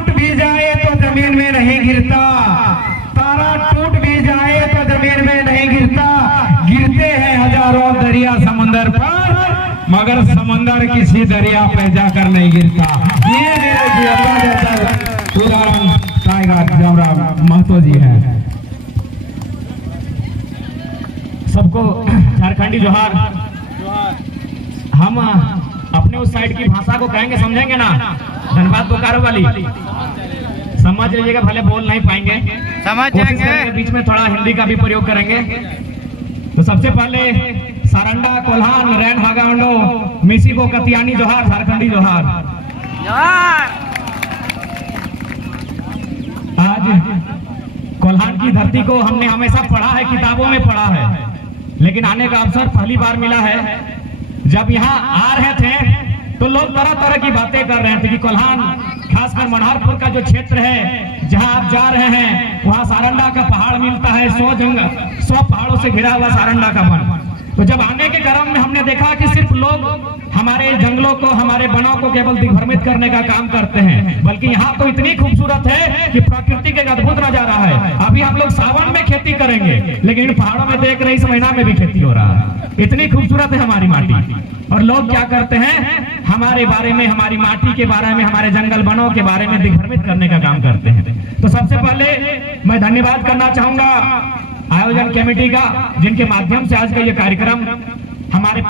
टूट भी जाए तो जमीन में नहीं गिरता, तारा टूट भी जाए तो जमीन में नहीं गिरता, गिरते हैं हजारों दरिया समंदर पर, मगर समंदर किसी दरिया पे जाकर नहीं गिरता। ये मेरे उदाहरण टाइगर जमराम महतो जी हैं। सबको झारखंडी जोहार। हम अपने उस साइड की भाषा को कहेंगे, समझेंगे ना? धनबाद बोकारो वाली समझ लीजिएगा, भले बोल नहीं पाएंगे, समझ जाएंगे। बीच में थोड़ा हिंदी का भी प्रयोग करेंगे। तो सबसे पहले सारंडा, कोल्हान, रैन, हागांडो, मिसिको, कतियानी जोहार, झारखंडी जोहार। आज कोल्हान की धरती को हमने हमेशा पढ़ा है, किताबों में पढ़ा है, लेकिन आने का अवसर पहली बार मिला है। जब यहाँ आ रहे थे तो लोग तरह तरह की बातें कर रहे थे कि कोल्हान, खासकर मनहरपुर का जो क्षेत्र है जहाँ आप जा रहे हैं, वहाँ सारंडा का पहाड़ मिलता है, 100 पहाड़ों से घिरा हुआ सारंडा का वन। तो जब आने के क्रम में हमने देखा कि सिर्फ लोग हमारे जंगलों को, हमारे वनों को केवल दिग्भ्रमित करने का काम करते हैं, बल्कि यहाँ तो इतनी खूबसूरत है कि प्रकृति का अद्भुत नजारा है। अभी हम लोग सावन में खेती करेंगे, लेकिन इन पहाड़ों में देख रहे इस महीना में भी खेती हो रहा है। इतनी खूबसूरत है हमारी माटी। और लोग क्या करते हैं, हमारे बारे में, हमारी माटी के बारे में, हमारे जंगल वनों के बारे में दिग्भ्रमित करने का काम करते हैं। तो सबसे पहले मैं धन्यवाद करना चाहूंगा आयोजन कमेटी का, जिनके माध्यम से आज का ये कार्यक्रम हमारे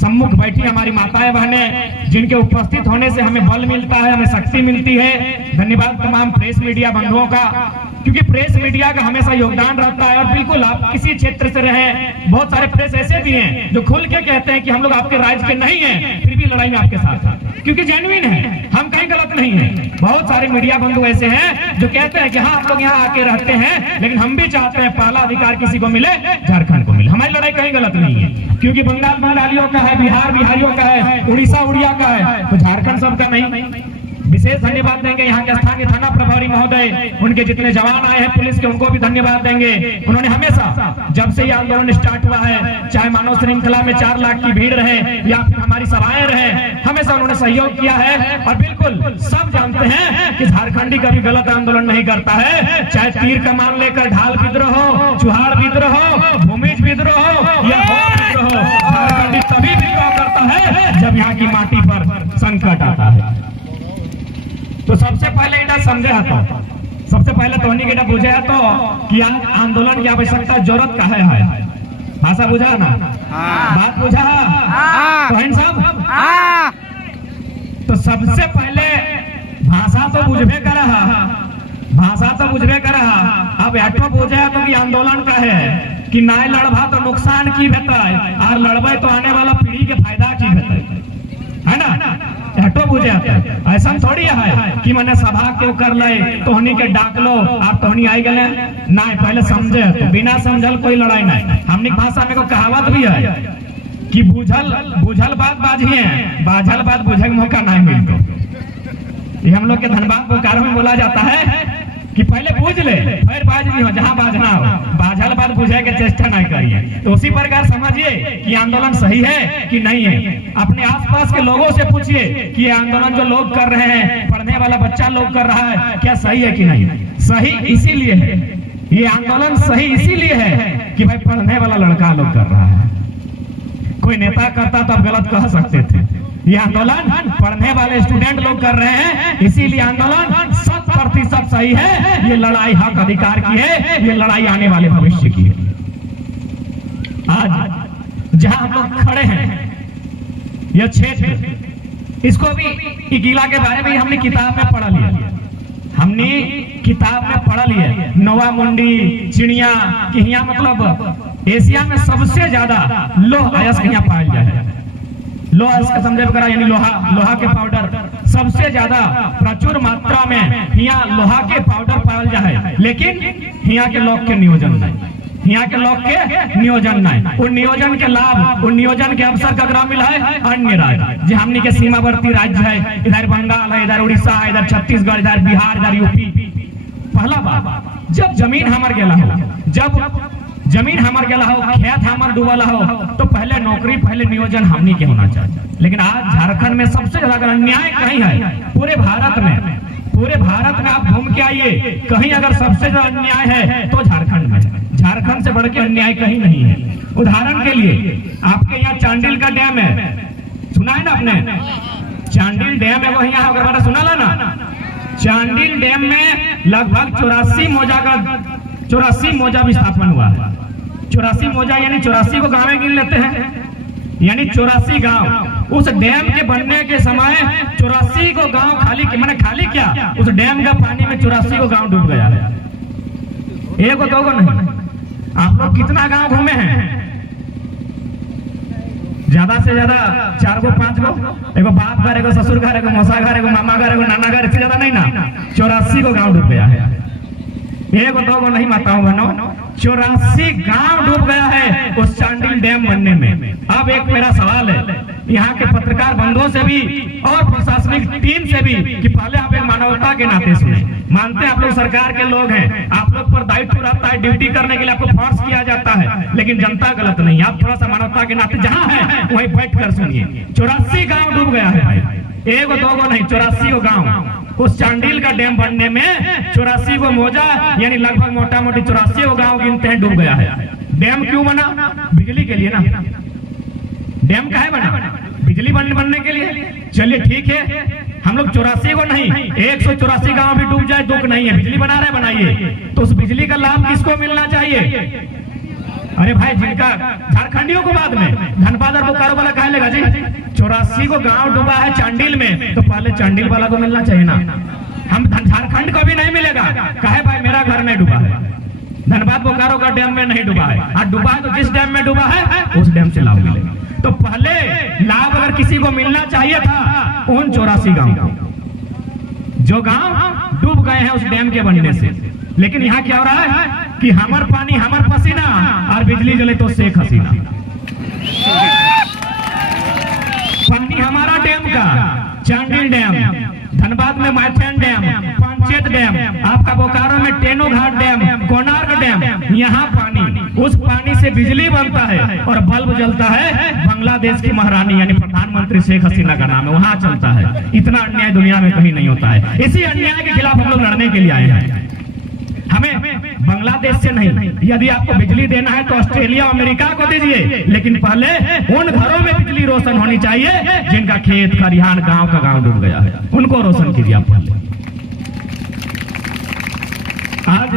सम्मुख बैठी हमारी माताएं बहनें, जिनके उपस्थित होने से हमें बल मिलता है, हमें शक्ति मिलती है। धन्यवाद तमाम प्रेस मीडिया बंधुओं का, क्योंकि प्रेस मीडिया का हमेशा योगदान रहता है। और बिल्कुल आप किसी क्षेत्र से रहे, बहुत सारे प्रेस ऐसे भी हैं जो खुल के कहते हैं कि हम लोग आपके राज्य के नहीं हैं, फिर भी लड़ाई में आपके साथ हैं, क्योंकि जेन्युइन है, हम कहीं गलत नहीं है। बहुत सारे मीडिया बंधु ऐसे हैं जो कहते हैं कि हाँ हम लोग यहाँ आके रहते हैं, लेकिन हम भी चाहते हैं पहला अधिकार किसी को मिले, झारखंड को मिले। हमारी लड़ाई कहीं गलत नहीं है, क्योंकि बंगाल बंगालियों का है, बिहार बिहारियों का है, उड़ीसा उड़िया का है, तो झारखंड सबका नहीं। विशेष धन्यवाद देंगे यहाँ के स्थानीय थाना प्रभारी महोदय, उनके जितने जवान आए हैं पुलिस के, उनको भी धन्यवाद देंगे। उन्होंने हमेशा जब से ये आंदोलन स्टार्ट हुआ है, चाहे मानव श्रृंखला में 4 लाख की भीड़ रहे या फिर हमारी सभाएं रहे, हमेशा उन्होंने सहयोग किया है। और बिल्कुल सब जानते हैं कि झारखंडी कभी गलत आंदोलन नहीं करता है, चाहे तीर कमान लेकर ढाल विद्रोह हो, चुहाड़ विद्रोह हो, भूमिज विद्रोह हो या विद्रोह हो, झारखंडी तभी विद्रोह करता है जब यहाँ की माटी पर संकट आता है। तो सबसे पहले इधर समझे तो, सबसे पहले तोहनी के बुझे तो कि आंदोलन की आवश्यकता जरूरत का है। भाषा बुझा ना? बात बुझा? बहन साहब, तो सबसे पहले भाषा तो बुझबे करा, भाषा तो बुझबे करा। अब एठो बुझे तो कि आंदोलन का है कि नाय लड़बा तो नुकसान की भेता है, और लड़बे तो आने वाला पीढ़ी के फायदा की भेता है ना? एटो बुझे ऐसा थोड़ी है कि मैंने सभा क्यों कर ले, तोहनी के डाक लो, आप तोहनी आई गए ना, पहले समझे। तो बिना समझल कोई लड़ाई नहीं। हमने भाषा में को कहावत भी है कि बुझल बात बाजिए, बाझल बात बुझे का मौका नहीं मिलता। ये हम लोग के धनबाद बोकारो में बोला जाता है कि पहले पूछ ले फिर बाज नहीं हो, जहां बाजना हो, बाझल बात बुझे के चेष्टा नहीं करिए। तो उसी प्रकार समझिए कि आंदोलन सही है कि नहीं है। अपने आसपास के लोगों से पूछिए कि ये आंदोलन जो लोग कर रहे हैं, पढ़ने वाला बच्चा लोग कर रहा है, क्या सही है कि नहीं? सही इसीलिए है, ये आंदोलन सही इसीलिए है कि भाई पढ़ने वाला लड़का लोग कर रहा है। कोई नेता करता तो आप गलत कह सकते थे। ये आंदोलन पढ़ने वाले स्टूडेंट लोग कर रहे हैं, इसीलिए आंदोलन 100% सही है। ये लड़ाई हक अधिकार की है, ये लड़ाई आने वाले भविष्य की है। आज जहां हम लोग खड़े हैं, यह क्षेत्र, इसको भी गीला के बारे में हमने किताब में पढ़ा लिया, हमने किताब में पढ़ा लिया। नोवा मुंडी चिड़िया कि यहाँ मतलब एशिया में सबसे ज्यादा लोह अयस्क यहाँ पाया जाए। लोहा इसका समझे वगैरह यानी लोहा के पाउडर सबसे ज्यादा प्रचुर मात्रा में यहाँ लोहा के पाउडर पाया जाए, लेकिन यहाँ के लोग के नियोजन नहीं, यहाँ के लोग के नियोजन नहीं। उन नियोजन के लाभ, उन नियोजन के अवसर का मिला है अन्य राज्य, जो हमने के सीमावर्ती राज्य है, इधर बंगाल है, इधर उड़ीसा है, इधर छत्तीसगढ़, इधर बिहार, इधर यूपी। पहला बात, जब जमीन हमार गेला हो, जब जमीन हमार गेला हो, खेत हमार डूबला हो, तो पहले नौकरी, पहले नियोजन हमनी के होना चाहिए। लेकिन आज झारखंड में सबसे ज्यादा अन्याय कहीं है, पूरे भारत में पूरे भारत में आप घूम के आइए, कहीं अगर सबसे ज्यादा अन्याय है तो झारखंड में। झारखंड से बढ़ के अन्याय कहीं नहीं है। उदाहरण के लिए आपके यहाँ चांडिल का डैम है, सुना है ना आपने? चांडिल डैम है वो यहाँ अगर मैंने सुना ला ना, चांडिल डैम में लगभग 84 मौजा विस्थापन हुआ है। 84 मौजा यानी 84 को गाँव गिन लेते हैं, यानी 84 गांव। उस डैम के बनने के समय 84 को गांव खाली, मैंने खाली क्या, उस डैम का पानी में 84 को गांव डूब गया है। एक को दो को नहीं। आप लोग कितना गांव घूमे हैं? ज्यादा से ज्यादा 4 को 5 को, एगो बाप घर, एगो ससुर घर, एगो मौसा घर, एगो मामा घर, एगो नाना घर, इससे ज्यादा नहीं ना। 84 को गांव डूब गया है। एक दो को नहीं माताओं बहनों, 84 गांव डूब गया है उस चांडिल डैम बनने में। अब एक मेरा सवाल है यहाँ के पत्रकार बंधुओं से भी और प्रशासनिक टीम से भी कि पहले आप एक मानवता के नाते सुने। मानते हैं आप लोग सरकार के लोग हैं, आप लोग पर दायित्व रहता है, ड्यूटी करने के लिए आपको फोर्स किया जाता है, लेकिन जनता गलत नहीं। आप थोड़ा सा मानवता के नाते जहाँ है वहीं बैठ कर सुनिए। 84 गाँव डूब गया है भाई, एक दो को नहीं, 84 को गाँव। उस चांडिल का डैम बनने में 84 को मौजा यानी लगभग मोटा मोटी 84 को गांव गिनते हैं डूब गया है। डैम क्यों बना? बिजली के लिए ना। डैम काहे बना? बिजली बनने के लिए। चलिए ठीक है, हम लोग 84 को नहीं, 184 गांव भी डूब जाए दुख नहीं है। बिजली बना रहे, बनाइए। तो उस बिजली का लाभ किसको मिलना चाहिए? अरे भाई जिनका, झारखंडियों को बाद में, धनबाद और बोकारो वाला कहा लेगा जी? 84 को गांव डूबा है चांडिल में, तो पहले चांडिल वाला को मिलना चाहिए ना। हम झारखंड को भी नहीं मिलेगा, कहे भाई मेरा घर में डूबा है, धनबाद बोकारो का डैम में नहीं डूबा है। आज डूबा है तो जिस डैम में डूबा है उस डैम से लाभ मिलेगा। तो पहले लाभ अगर किसी को मिलना चाहिए था उन 84 गांव को, जो गांव डूब गए हैं उस डैम के बनने से। लेकिन यहाँ क्या हो रहा है कि हमर पानी हमर पसीना और बिजली जले तो शेख हसीना। पानी हमारा डैम का, चांडिल डैम, धनबाद में माइथन डैम, पंचेत डैम, आपका बोकारो में टेनो घाट डैम, कोणार्क डैम, यहाँ पानी, उस पानी से बिजली बनता है और बल्ब जलता है बांग्लादेश की महारानी यानी प्रधानमंत्री शेख हसीना का नाम है, वहां चलता है। इतना अन्याय दुनिया में कहीं नहीं होता है। इसी अन्याय के खिलाफ हम लोग लड़ने के लिए आए हैं। हमें बांग्लादेश से नहीं, यदि आपको बिजली देना है तो ऑस्ट्रेलिया अमेरिका को दीजिए, लेकिन पहले उन घरों में बिजली रोशन होनी चाहिए जिनका खेत खरिहान गांव का गांव डूब गया है, उनको रोशन कीजिए आप पहले। आज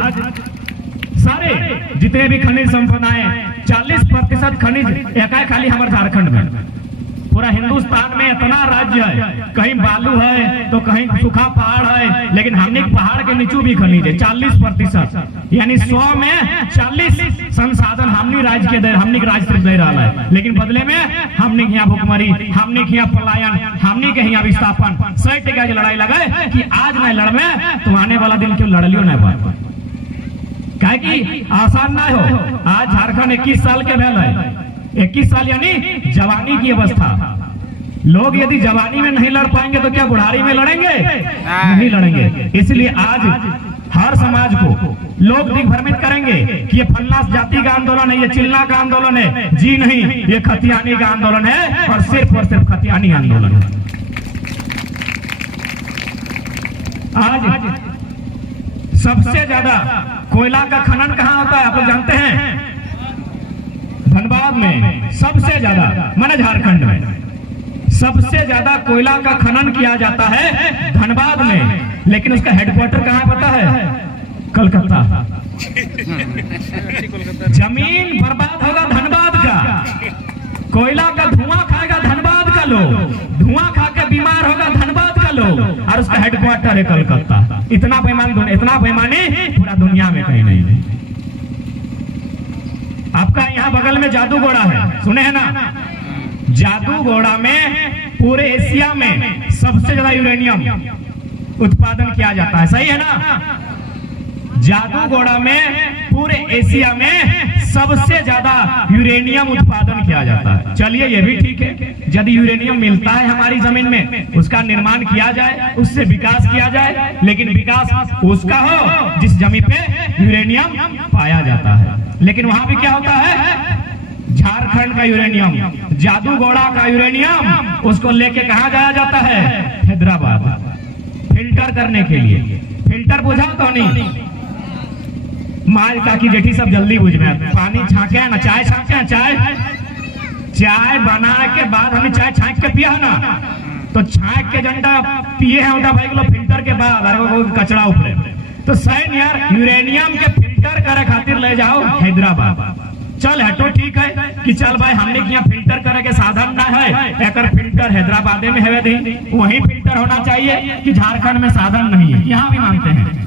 सारे जितने भी खनिज संपदाएं, 40% खनिज एकाएं खाली हमारे झारखंड में। पूरा हिंदुस्तान में इतना राज्य है, कहीं बालू है तो कहीं सूखा पहाड़ है, लेकिन हमने पहाड़ के नीचे भी खनिज है 40%, यानी 100 में 40 संसाधन हमने राज्य के दे, हमने राज्य सिर्फ दे रहा है। लेकिन बदले में हमने यहाँ भुखमरी, हमने यहाँ पलायन, हमने के यहाँ विस्थापन, सही टिका लड़ाई लगाए कि आज न लड़ में तो आने वाला दिन क्यों लड़ लियो न बात, काहे कि आसान ना हो। आज झारखंड 21 साल के भेल है, 21 साल यानी जवानी की अवस्था। लोग यदि जवानी में नहीं लड़ पाएंगे तो क्या बुढ़ारी में लड़ेंगे? नहीं लड़ेंगे। इसलिए आज हर समाज को लोग दिग्भ्रमित करेंगे कि ये फल्ला जाति का आंदोलन है, ये चिल्ला का आंदोलन है। जी नहीं, ये खतियानी का आंदोलन है और सिर्फ खतियानी आंदोलन है। आज सबसे ज्यादा कोयला का खनन कहाँ होता है आप लोग जानते हैं? धनबाद में सबसे ज्यादा, माने झारखंड में सबसे ज्यादा कोयला का खनन किया जाता है धनबाद में, लेकिन उसका हेडक्वार्टर कहाँ है पता है? कलकत्ता। जमीन बर्बाद होगा धनबाद का, कोयला का धुआं खाएगा धनबाद का लोग, धुआं खा के बीमार होगा धनबाद का लोग, और उसका हेडक्वार्टर है कलकत्ता। इतना बेईमानी पूरा दुनिया में कहीं नहीं। आपका यहाँ बगल में जादूगोड़ा है, सुने हैं ना? जादूगोड़ा में पूरे एशिया में सबसे ज्यादा यूरेनियम उत्पादन किया जाता है, सही है ना? जादूगोड़ा में पूरे एशिया में सबसे ज्यादा यूरेनियम उत्पादन किया जाता है। चलिए ये भी ठीक है, यदि यूरेनियम मिलता है हमारी जमीन में, उसका निर्माण किया जाए, उससे विकास किया जाए, लेकिन विकास उसका हो जिस जमीन पे यूरेनियम पाया जाता है। लेकिन वहां भी क्या होता है? झारखंड का यूरेनियम, जादूगोड़ा का यूरेनियम, उसको लेके कहा जाया जाता है? हैदराबाद। फिल्टर फिल्टर करने के लिए। फिल्टर बुझा तो नहीं, माल ताकि जेठी सब जल्दी बुझ में पानी छाके ना, चाय छाके, चाय बना के बाद हमें चाय छाक के पिया ना, तो छाक के जंडा पिए हैं उठा भाई फिल्टर के बाद कचरा उपरे, तो सैन यार यूरेनियम के फिल्टर करे खातिर ले जाओ हैदराबाद। चल हटो ठीक है कि चल भाई हमने यहाँ फिल्टर करे के साधन ना है, एक फिल्टर हैदराबाद में है वही फिल्टर होना चाहिए कि झारखंड में साधन नहीं है, यहाँ भी मानते हैं।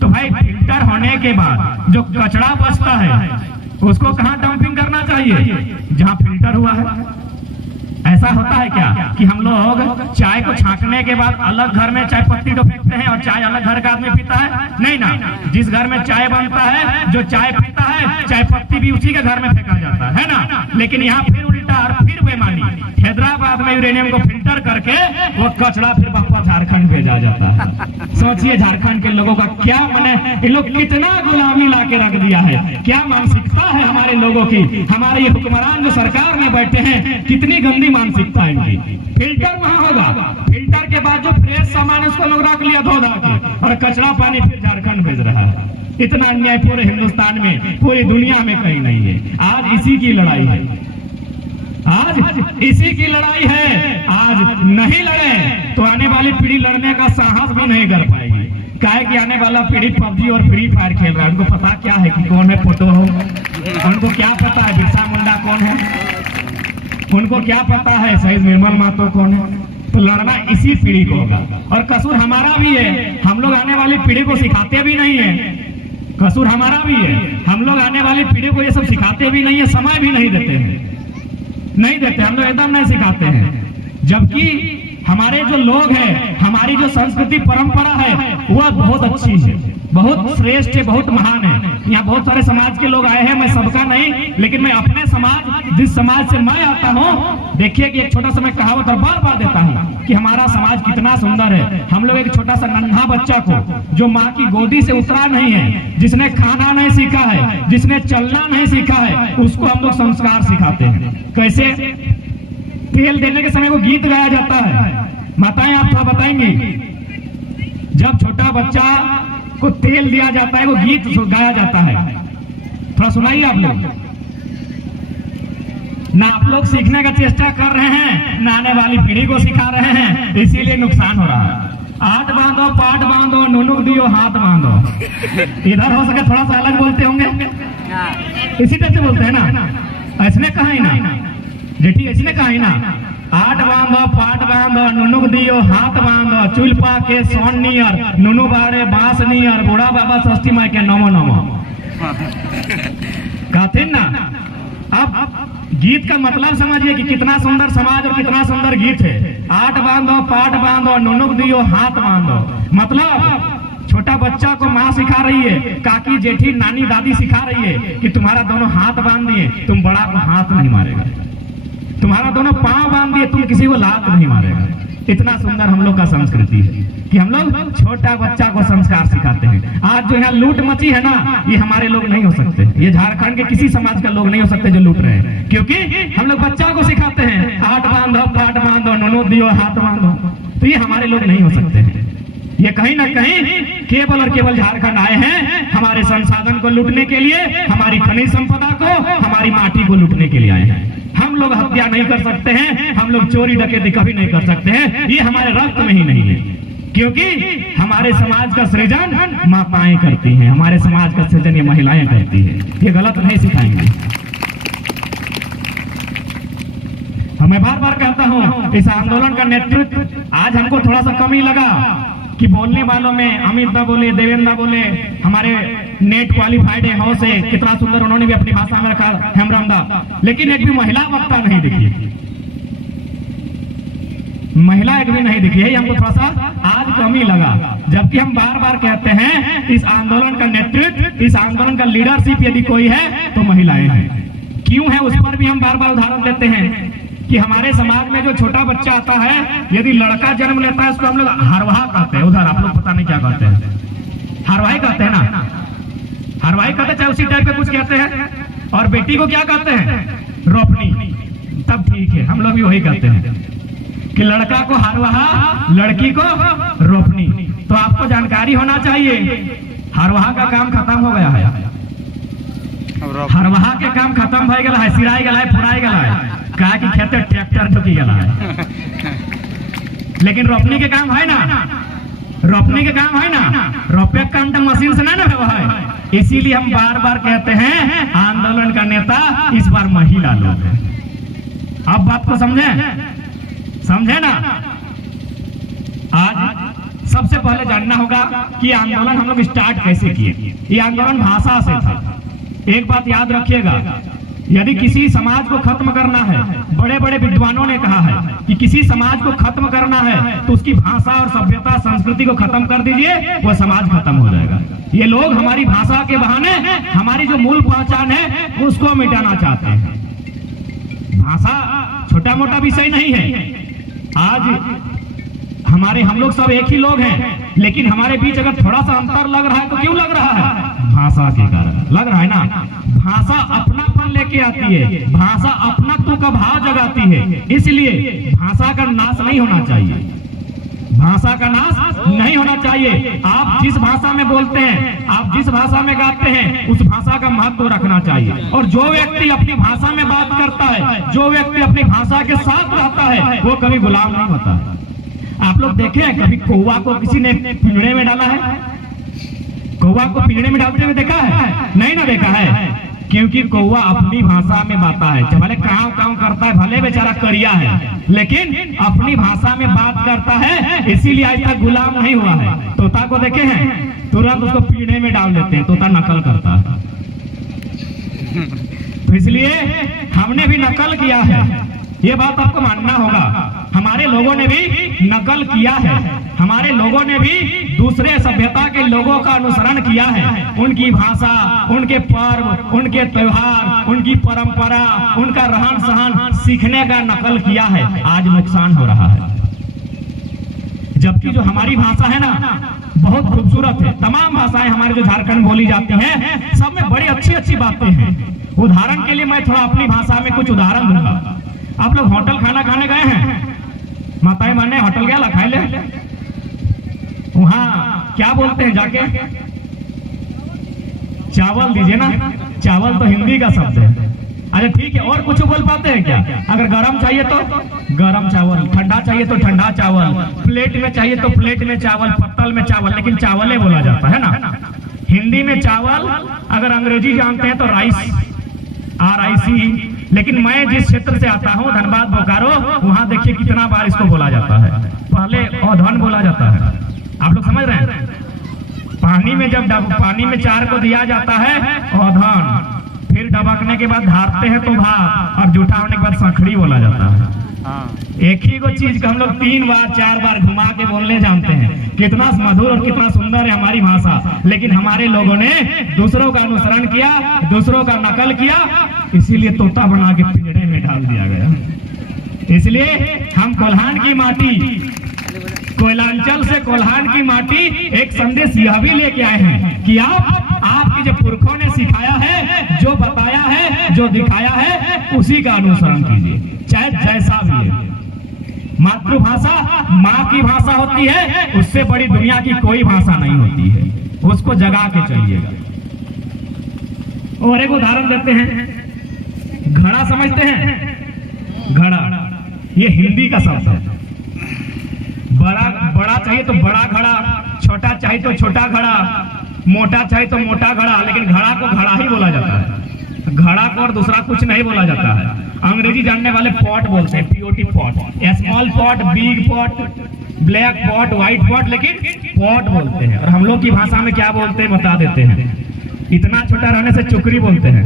तो भाई फिल्टर होने के बाद जो कचरा बचता है उसको कहाँ डंपिंग करना चाहिए, जहाँ फिल्टर हुआ है। ऐसा होता है क्या कि हम लोग चाय को छांकने के बाद अलग घर में चाय पत्ती तो फेंकते हैं और चाय अलग घर का आदमी पीता है? नहीं ना, जिस घर में चाय बनता है जो चाय पीता है चाय पत्ती भी उसी के घर में फेंका जाता है ना। लेकिन यहाँ फिर उल्टा और फिर बेमानी, हैदराबाद में यूरेनियम को फिल्टर करके वो कचरा फिर वापस झारखंड भेजा जाता है। सोचिए झारखंड के लोगों का क्या मन है, इन लोग कितना गुलामी ला के रख दिया है, क्या मानसिकता है हमारे लोगों की। हमारे ये हुक्मरान जो सरकार में बैठे हैं कितनी गंदी मानसिकता है इनकी। फिल्टर वहां होगा, फिल्टर के बाद जो फ्रेश सामान उसको लोग रख लिया धो धा के, और कचरा पानी फिर झारखंड भेज रहा है। इतना अन्याय पूरे हिंदुस्तान में, पूरी दुनिया में कहीं नहीं है। आज इसी की लड़ाई है, आज इसी की लड़ाई है। आज नहीं लड़े तो आने वाली पीढ़ी लड़ने का साहस भी नहीं कर पाएगी। काहे कि आने वाला पीढ़ी पबजी और फ्री फायर खेल रहा है, उनको पता क्या है कि कौन है फोटो हो, उनको क्या पता है बिरसा मुंडा कौन है, उनको क्या पता है शहीद निर्मल महतो कौन है। तो लड़ना इसी पीढ़ी को होगा, और कसूर हमारा भी है। हम लोग आने वाली पीढ़ी को सिखाते भी नहीं है, कसूर हमारा भी है। हम लोग आने वाली पीढ़ी को ये सब सिखाते भी नहीं है, समय भी नहीं देते हैं, नहीं देते हम लोग, एकदम नहीं सिखाते हैं। जबकि हमारे जो लोग हैं, हमारी जो संस्कृति परंपरा है वह बहुत अच्छी है, बहुत श्रेष्ठ है, बहुत महान है। यहाँ बहुत सारे समाज के लोग आए हैं, मैं सबका नहीं, लेकिन मैं अपने समाज, जिस समाज से मैं आता हूँ, देखिए कि एक छोटा सा मैं कहावत और बार बार देता हूँ कि हमारा समाज कितना सुंदर है। हम लोग एक छोटा सा नन्हा बच्चा को जो माँ की गोदी से उतरा नहीं है, जिसने खाना नहीं सीखा है, जिसने चलना नहीं सीखा है, उसको हम लोग संस्कार सिखाते हैं। कैसे? तेल देने के समय वो गीत गाया जाता है, माताएं आप थोड़ा बताएंगे। जब छोटा बच्चा को तेल दिया जाता है वो गीत गाया जाता है, थोड़ा सुनाइए आप लोग। ना आप लोग सीखने का चेष्टा कर रहे हैं, ना आने वाली पीढ़ी को सिखा रहे हैं, इसीलिए नुकसान हो रहा है। आठ बांधो पाट बांधो नुनुक दियो हाथ बांधो, इधर हो सके थोड़ा सा अलग बोलते होंगे, इसी तरह से बोलते हैं ना, ऐसने कहा ही ना जेठी, ऐसने कहा ही ना। आठ बांधो पाट बांधो नुनुक दियो हाथ बांधो, चुलपा के सोन नियर नुनु बाड़े बांस नियर, बूढ़ा बाबा षष्ठी माई के नमो नमो कहते ना। अब गीत का मतलब समझिए कि कितना सुंदर समाज और कितना सुंदर गीत है। आठ बांधो पाट बांधो नुनुक दियो हाथ बांधो, मतलब छोटा बच्चा को माँ सिखा रही है, काकी जेठी नानी दादी सिखा रही है कि तुम्हारा दोनों हाथ बांध दिए तुम बड़ा को हाथ नहीं मारेगा, तुम्हारा दोनों पांव बांध दिए तुम किसी को लात नहीं मारेगा। इतना सुंदर हम लोग का संस्कृति है कि हम लोग छोटा बच्चा को संस्कार सिखाते हैं। आज जो यहाँ लूट मची है ना, ये हमारे लोग नहीं हो सकते, ये झारखंड के किसी समाज के लोग नहीं हो सकते जो लूट रहे हैं, क्योंकि हम लोग बच्चा को सिखाते हैं आठ बांधो पाट बांधो नुनु दियो हाथ बांधो, तो ये हमारे लोग नहीं हो सकते हैं। ये कहीं ना कहीं केवल और केवल झारखंड आए हैं हमारे संसाधन को लूटने के लिए, हमारी खनिज संपदा को, हमारी माटी को लूटने के लिए आए हैं। हम लोग हत्या नहीं कर सकते हैं, हम लोग चोरी डकैती कभी नहीं कर सकते हैं, ये हमारे रक्त में ही नहीं है, क्योंकि हमारे समाज का सृजन माताएं करती हैं, हमारे समाज का सृजन ये महिलाएं करती है। ये गलत नहीं सिखाएंगे। मैं बार बार कहता हूं, इस आंदोलन का नेतृत्व आज हमको थोड़ा सा कम ही लगा कि बोलने वालों में अमित दा बोले, देवेंद्र बोले, हमारे नेट क्वालिफाइड है से कितना सुंदर उन्होंने भी अपनी भाषा में रखा हेमराम दा, लेकिन एक भी महिला वक्ता नहीं दिखी, महिला एक भी नहीं दिखी है। हमको थोड़ा सा आज कम ही लगा, जबकि हम बार बार कहते हैं इस आंदोलन का नेतृत्व, इस आंदोलन का लीडरशिप यदि कोई है तो महिलाएं हैं। क्यों है उस पर भी हम बार बार उदाहरण देते हैं कि हमारे समाज में जो छोटा बच्चा आता है, यदि लड़का जन्म लेता है उसको हम लोग हरवाहा कहते हैं, उधर आप लोग पता नहीं क्या कहते हैं, हरवाही कहते हैं ना, हरवाही कहते हैं, चाहे उसी टाइप का कुछ कहते हैं। और बेटी को क्या कहते हैं? रोपनी। तब ठीक है, हम लोग भी वही कहते हैं कि लड़का को हरवाहा, लड़की को रोपनी। जानकारी होना चाहिए। हरवाहा का काम खत्म हो गया है, हरवाहा के काम खत्म हो गया है, सिराई गया है, फुराई गया है, कहा कि खेते ट्रैक्टर ढुकी गया है। लेकिन रोपनी के काम है ना, रोपनी के काम है ना, रोपे का काम तो मशीन से नहीं ना है। इसीलिए हम बार बार कहते हैं आंदोलन का नेता इस बार महिला लोग है। आप बात को समझे, समझे ना। आज सबसे पहले जानना होगा कि आंदोलन हम लोग स्टार्ट कैसे किए। ये आंदोलन भाषा से था। एक बात याद रखिएगा, यदि किसी समाज को खत्म करना है, बड़े बड़े विद्वानों ने कहा है कि किसी समाज को खत्म करना है तो उसकी भाषा और सभ्यता संस्कृति को खत्म कर दीजिए, वो समाज खत्म हो जाएगा। ये लोग हमारी भाषा के बहाने हमारी जो मूल पहचान है उसको मिटाना चाहते हैं। भाषा छोटा मोटा विषय नहीं है। आज हम लोग सब एक ही लोग हैं, लेकिन हमारे बीच अगर थोड़ा सा अंतर लग रहा है तो क्यों लग रहा है? भाषा के कारण लग रहा है ना। भाषा अपनापन लेके आती है, भाषा अपनत्व का भाव जगाती है। इसलिए भाषा का नाश नहीं होना चाहिए, भाषा का नाश नहीं होना चाहिए। आप जिस भाषा में बोलते हैं, आप जिस भाषा में गाते हैं, उस भाषा का महत्व रखना चाहिए। और जो व्यक्ति अपनी भाषा में बात करता है, जो व्यक्ति अपनी भाषा के साथ रहता है, वो कभी गुलाम नहीं होता है। आप लोग देखे हैं कभी कौवा को किसी ने पिंजड़े में डाला है? कौवा को पिंजड़े में डालते हुए देखा है? नहीं ना देखा है, क्योंकि कौवा अपनी भाषा में बाता है। भले काव काव करता है, भले बेचारा करिया है, लेकिन अपनी भाषा में बात करता है, इसीलिए आज तक गुलाम नहीं हुआ है। तोता को देखे हैं, तुरंत उसको पिंजड़े में डाल देते हैं, तोता नकल करता है। तो इसलिए हमने भी नकल किया है, ये बात आपको मानना होगा। हमारे लोगों ने भी नकल किया है, हमारे लोगों ने भी दूसरे सभ्यता के लोगों का अनुसरण किया है। उनकी भाषा, उनके पर्व, उनके त्योहार, उनकी परंपरा, उनका रहन सहन सीखने का नकल किया है। आज नुकसान हो रहा है। जबकि जो हमारी भाषा है ना, बहुत खूबसूरत है। तमाम भाषाएं हमारे जो झारखंड बोली जाती हैं, सब में बड़ी अच्छी अच्छी बातें हैं। उदाहरण के लिए मैं थोड़ा अपनी भाषा में कुछ उदाहरण दूंगा। आप लोग होटल खाना खाने गए हैं? माताएं माने होटल गया ला खाए ले, वहाँ क्या बोलते हैं जाके? चावल दीजिए ना। चावल तो हिंदी का शब्द है। अरे ठीक है, और कुछ बोल पाते हैं क्या? अगर गरम चाहिए तो गरम चावल, ठंडा चाहिए तो ठंडा चावल, प्लेट में चाहिए तो प्लेट में चावल, पत्तल में चावल, लेकिन चावल बोला जाता है ना। हिंदी में चावल, अगर अंग्रेजी जानते हैं तो राइस, RIC। लेकिन मैं जिस क्षेत्र से आता हूँ, धनबाद बोकारो, वहाँ देखिए कितना बार इसको बोला जाता है। पहले औधन बोला जाता है। आप लोग समझ रहे हैं? पानी में जब पानी में चार को दिया जाता है औधन, फिर डबकने के बाद धारते हैं तो भात, और जूठा होने के बाद सखड़ी बोला जाता है। एक ही को चीज को हम लोग 3 बार 4 बार घुमा के बोलने जानते हैं। कितना मधुर और कितना सुंदर है हमारी भाषा। लेकिन हमारे लोगों ने दूसरों का अनुसरण किया, दूसरों का नकल किया, इसीलिए तोता बना के पिंजड़े में डाल दिया गया। इसलिए हम कोल्हान की माटी, कोयलांचल से कोल्हान की माटी एक संदेश यह भी लेके आए हैं कि आपके जो पुरखों ने सिखाया है, जो बताया है, जो दिखाया है, उसी का अनुसरण कीजिए, चाहे जैसा भी है। मातृभाषा माँ की भाषा होती है, उससे बड़ी दुनिया की कोई भाषा नहीं होती है। उसको जगा के चलिएगा। और एक उदाहरण देते हैं, घड़ा समझते हैं? घड़ा ये हिंदी का शब्द है। बड़ा चाहिए तो बड़ा घड़ा, छोटा चाहिए तो छोटा घड़ा, मोटा चाहिए तो मोटा घड़ा, लेकिन घड़ा को घड़ा ही बोला जाता है। घड़ा को और दूसरा कुछ नहीं बोला जाता है। अंग्रेजी जानने वाले पॉट बोलते हैं, POT pot, small pot, big pot, black pot, white pot, लेकिन पॉट बोलते हैं। और हम लोग की भाषा में क्या बोलते हैं बता देते हैं। इतना छोटा रहने से चुकरी बोलते हैं।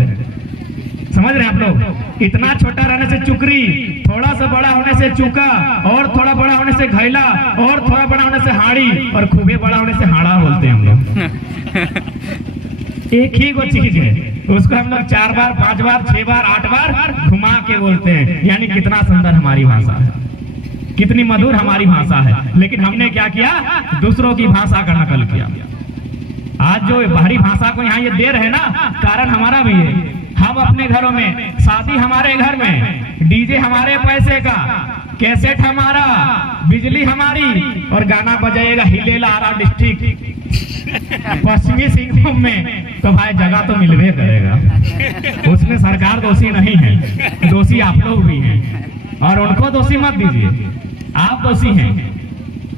समझ रहे हैं आप लोग? इतना छोटा रहने से चुकरी, थोड़ा सा बड़ा होने से चूका, और थोड़ा बड़ा होने से घैला, और थोड़ा बड़ा होने से हाड़ी, और खूबे बड़ा होने से हाड़ा बोलते हैं हम लोग। एक ही वो चीज है, उसको हम लोग 4 बार 5 बार 6 बार 8 बार घुमा के बोलते हैं। यानी कितना सुंदर हमारी भाषा है, कितनी मधुर हमारी भाषा है। लेकिन हमने क्या किया? दूसरों की भाषा का नकल किया। आज जो बाहरी भाषा को यहाँ ये दे रहे ना, कारण हमारा भी है। हम अपने घरों में, शादी हमारे घर में, डीजे हमारे पैसे का, कैसेट हमारा, बिजली हमारी, और गाना बजाएगा हिलेला आरा डिस्ट्रिक्ट पश्चिमी सिंहभूम में, तो भाई जगह तो मिलवे करेगा। उसमें सरकार दोषी नहीं है, दोषी आप लोग भी हैं, और उनको दोषी मत दीजिए, आप दोषी हैं।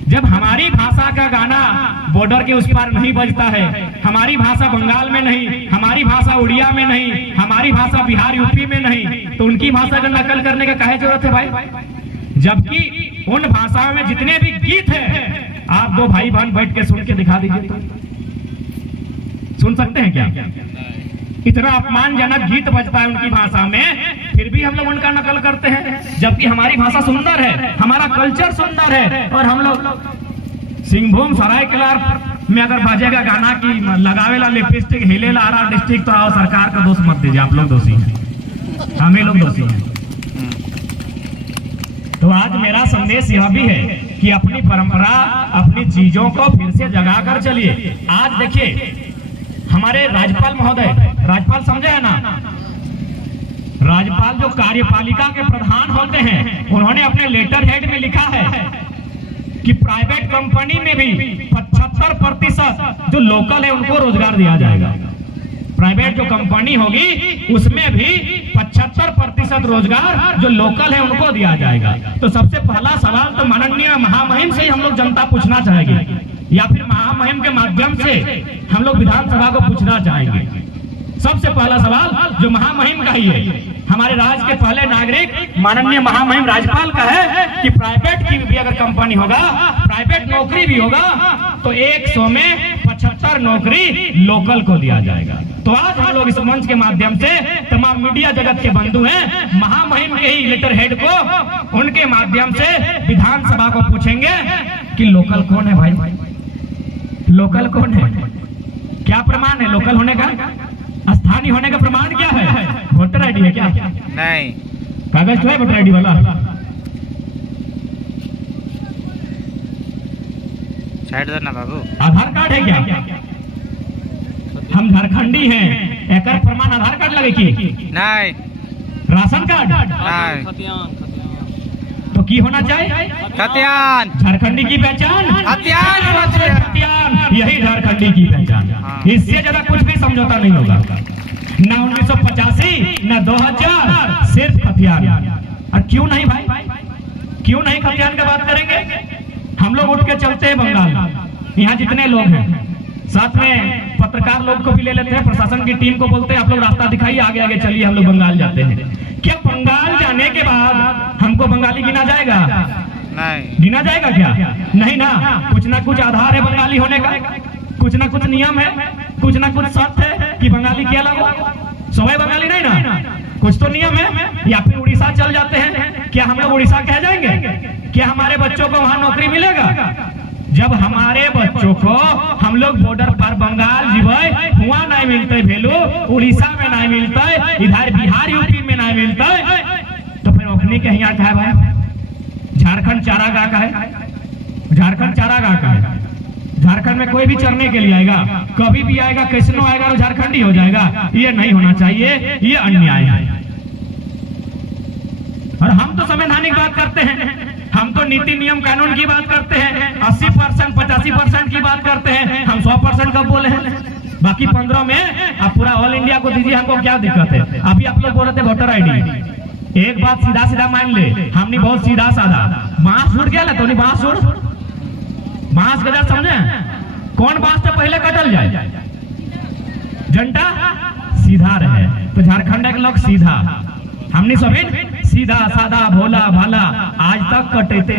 जब हमारी भाषा का गाना बॉर्डर के उस पार नहीं बजता है, हमारी भाषा बंगाल में नहीं, हमारी भाषा उड़िया में नहीं, हमारी भाषा बिहार यूपी में नहीं, तो उनकी भाषा का नकल करने का काहे जरूरत है भाई? जबकि उन भाषाओं में जितने भी गीत हैं, आप दो भाई बहन बैठ के सुन के दिखा दीजिए, तो सुन सकते हैं क्या? इतना अपमानजनक गीत बजता है उनकी भाषा में, फिर भी हम लोग उनका नकल करते हैं। जबकि हमारी भाषा सुंदर है, हमारा कल्चर सुंदर है, और हम लोग सिंहभूम सरायकेला में अगर बजेगा गाना की लगावेला लिपस्टिक हिलेला आरा डिस्ट्रिक्ट, तो आओ सरकार का दोष मत दीजिए, आप लोग दोषी हैं, हम ही लोग दोषी हैं। तो आज मेरा संदेश यह भी है कि अपनी परंपरा, अपनी चीजों को फिर से जगा कर चलिए। आज देखिए हमारे राज्यपाल महोदय, राज्यपाल समझे है ना, राज्यपाल जो कार्यपालिका के प्रधान होते हैं, उन्होंने अपने लेटर हेड में लिखा है कि प्राइवेट कंपनी में भी 75% जो लोकल है उनको रोजगार दिया जाएगा। प्राइवेट जो कंपनी होगी उसमें भी 75% रोजगार जो लोकल है उनको दिया जाएगा। तो सबसे पहला सवाल तो माननीय महामहिम से ही हम लोग जनता पूछना चाहेंगे, या फिर महामहिम के माध्यम से हम लोग विधानसभा को पूछना चाहेंगे। सबसे पहला सवाल जो महामहिम का ही है, हमारे राज्य के पहले नागरिक माननीय महामहिम राज्यपाल का है कि प्राइवेट की भी अगर कंपनी होगा, प्राइवेट नौकरी भी होगा, तो 100 में 75 नौकरी लोकल को दिया जाएगा। तो आज हम लोग इस मंच के माध्यम से तमाम मीडिया जगत के बंधु हैं, महामहिम के ही लेटर हेड को उनके माध्यम से विधानसभा को पूछेंगे कि लोकल कौन है भाई, लोकल कौन है, क्या प्रमाण है लोकल होने का, स्थानीय होने का प्रमाण क्या है? वोटर आईडी है क्या? नहीं। कागज तो है वोटर आईडी वाला? साइड दो ना बाबू। आधार कार्ड है क्या? हम झारखंडी हैं, एक प्रमाण आधार कार्ड लगे की नहीं। राशन कार्ड नहीं। तो की होना चाहिए? खतियान। झारखंडी की पहचान खतियान, यही झारखंडी की पहचान। इससे ज्यादा कुछ भी समझौता नहीं होगा, ना 1985 ना 2000, सिर्फ खतियान। और क्यों नहीं भाई, क्यों नहीं खतियान की बात करेंगे? हम लोग उठ के चलते हैं बंगाल, यहाँ जितने लोग हैं, साथ में पत्रकार लोग को भी ले लेते हैं, प्रशासन की टीम को बोलते हैं आप लोग रास्ता दिखाइए, आगे आगे चलिए, हम लोग बंगाल जाते हैं। क्या बंगाल जाने के बाद हमको बंगाली गिना जाएगा? नहीं। गिना जाएगा क्या? नहीं ना, कुछ ना कुछ आधार है बंगाली होने का, कुछ ना कुछ नियम है, कुछ ना कुछ शर्त है कि बंगाली क्या लगो, सभी बंगाली नहीं ना, कुछ तो नियम है। या फिर उड़ीसा चल जाते हैं, क्या हम लोग उड़ीसा कह जाएंगे? क्या हमारे बच्चों को वहां नौकरी मिलेगा? जब हमारे बच्चों को हम लोग बॉर्डर पर बंगाल जीवे हुआ नहीं मिलते, भेलू उड़ीसा में नहीं मिलता, इधर बिहार यूपी में नहीं मिलता, तो फिर ओखनी के यहाँ का है भाई? झारखंड चारागाह का है, झारखंड चारागाह का है। झारखंड में कोई भी चरने के लिए आएगा, कभी भी आएगा, कैसनो आएगा तो झारखंडी हो जाएगा। ये नहीं होना चाहिए, ये अन्याय है। और हम तो संवैधानिक बात करते हैं, हम तो नीति नियम कानून की बात करते हैं, 80% 85% की बात करते हैं, हम 100% कब बोले हैं? बाकी 15 में आप पूरा ऑल इंडिया को दीजिए, हमको क्या दिक्कत है? अभी आप लोग बोल रहे थे वोटर आईडी, एक बात सीधा सीधा मान ले, हमने बहुत सीधा साधा बांस छूट गया तो नहीं, बांस छोड़, बांस गजा समझे, कौन बांस से पहले कटल जाए? जनता सीधा रहे, तो झारखंड के लोग सीधा, हमने सभी सीधा साधा भोला भाला आज तक कटेते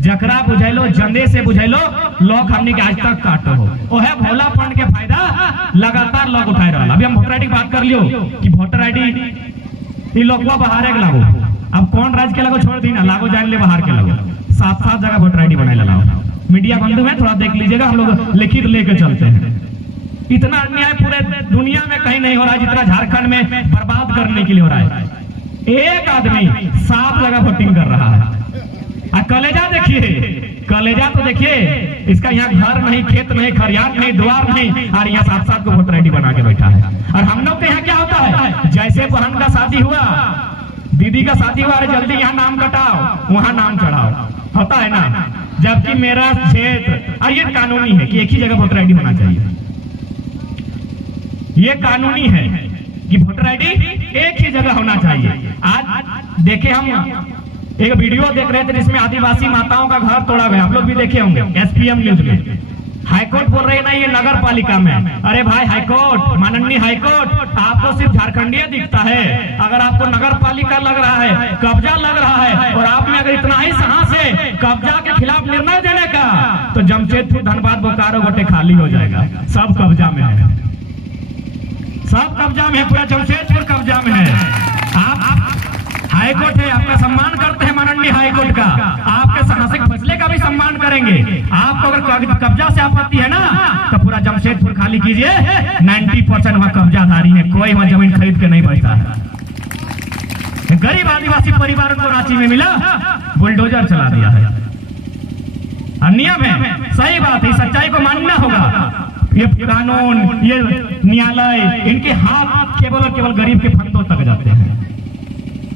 जकरा बुझेलो जंदे से बुझेलो लोग हमने के आज तक काटो हो, ओहे भोला फंड के फायदा लगातार लोग उठाए रहा। अभी हम वोटर आईडी बात कर लियो कि वोटर आईडी ये लोग बाहर के लागो, अब कौन राज्य के लागो छोड़ दी ना, लागो जान ले बाहर के लागो, 7 जगह वोटर आईडी बनाए लाओ। मीडिया बंधु में थोड़ा देख लीजिएगा, हम लोग लिखित लेके चलते हैं। इतना अन्याय पूरे दुनिया में कहीं नहीं हो रहा है जितना झारखंड में बर्बाद करने के लिए हो रहा है। एक आदमी 7 जगह वोटिंग कर रहा है। कलेजा देखिए, कलेजा तो देखिए, इसका यहाँ घर नहीं, खेत नहीं, खरियान नहीं, द्वार नहीं, और यहाँ 7 को वोटर आईडी बना के बैठा है। और हम लोग के यहाँ क्या होता है, जैसे बहन का शादी हुआ दीदी का शादी हुआ है, जल्दी यहाँ नाम कटाओ, वहाँ नाम चढ़ाओ, होता है ना। जबकि मेरा क्षेत्र, और ये कानूनी है कि एक ही जगह वोटर आईडी होना चाहिए। ये कानूनी है कि वोटर आईडी एक ही जगह होना चाहिए। आज देखे हम एक वीडियो देख रहे थे जिसमें आदिवासी माताओं का घर तोड़ा गया, आप लोग भी देखे होंगे एसपीएम न्यूज में। हाईकोर्ट बोल रहे ना ये नगर पालिका में। अरे भाई हाईकोर्ट, माननीय हाईकोर्ट, आपको सिर्फ झारखंडीय दिखता है। अगर आपको नगर पालिका लग रहा है, कब्जा लग रहा है, और आपने अगर इतना ही साहस है कब्जा के खिलाफ निर्णय देने का, तो जमशेदपुर, धनबाद, बोकारो गोटे खाली हो जाएगा। सब कब्जा में है, सब कब्जा में है, पूरा जमशेदपुर कब्जा में है। आप हाईकोर्ट है, आपका सम्मान करते हैं माननीय हाईकोर्ट का, आपके साहसिक फैसले का भी सम्मान करेंगे। आपको अगर कब्जा से आपत्ति है ना, तो पूरा जमशेदपुर खाली कीजिए। 90% वहाँ कब्जाधारी है, कोई वहाँ जमीन खरीद के नहीं बैठा है। गरीब आदिवासी परिवार को रांची में मिला, बुलडोजर चला दिया है। नियम है, सही बात है, सच्चाई को मानना होगा। ये कानून, ये न्यायालय, इनके हाथ केवल और केवल गरीब के फंदों तक जाते हैं,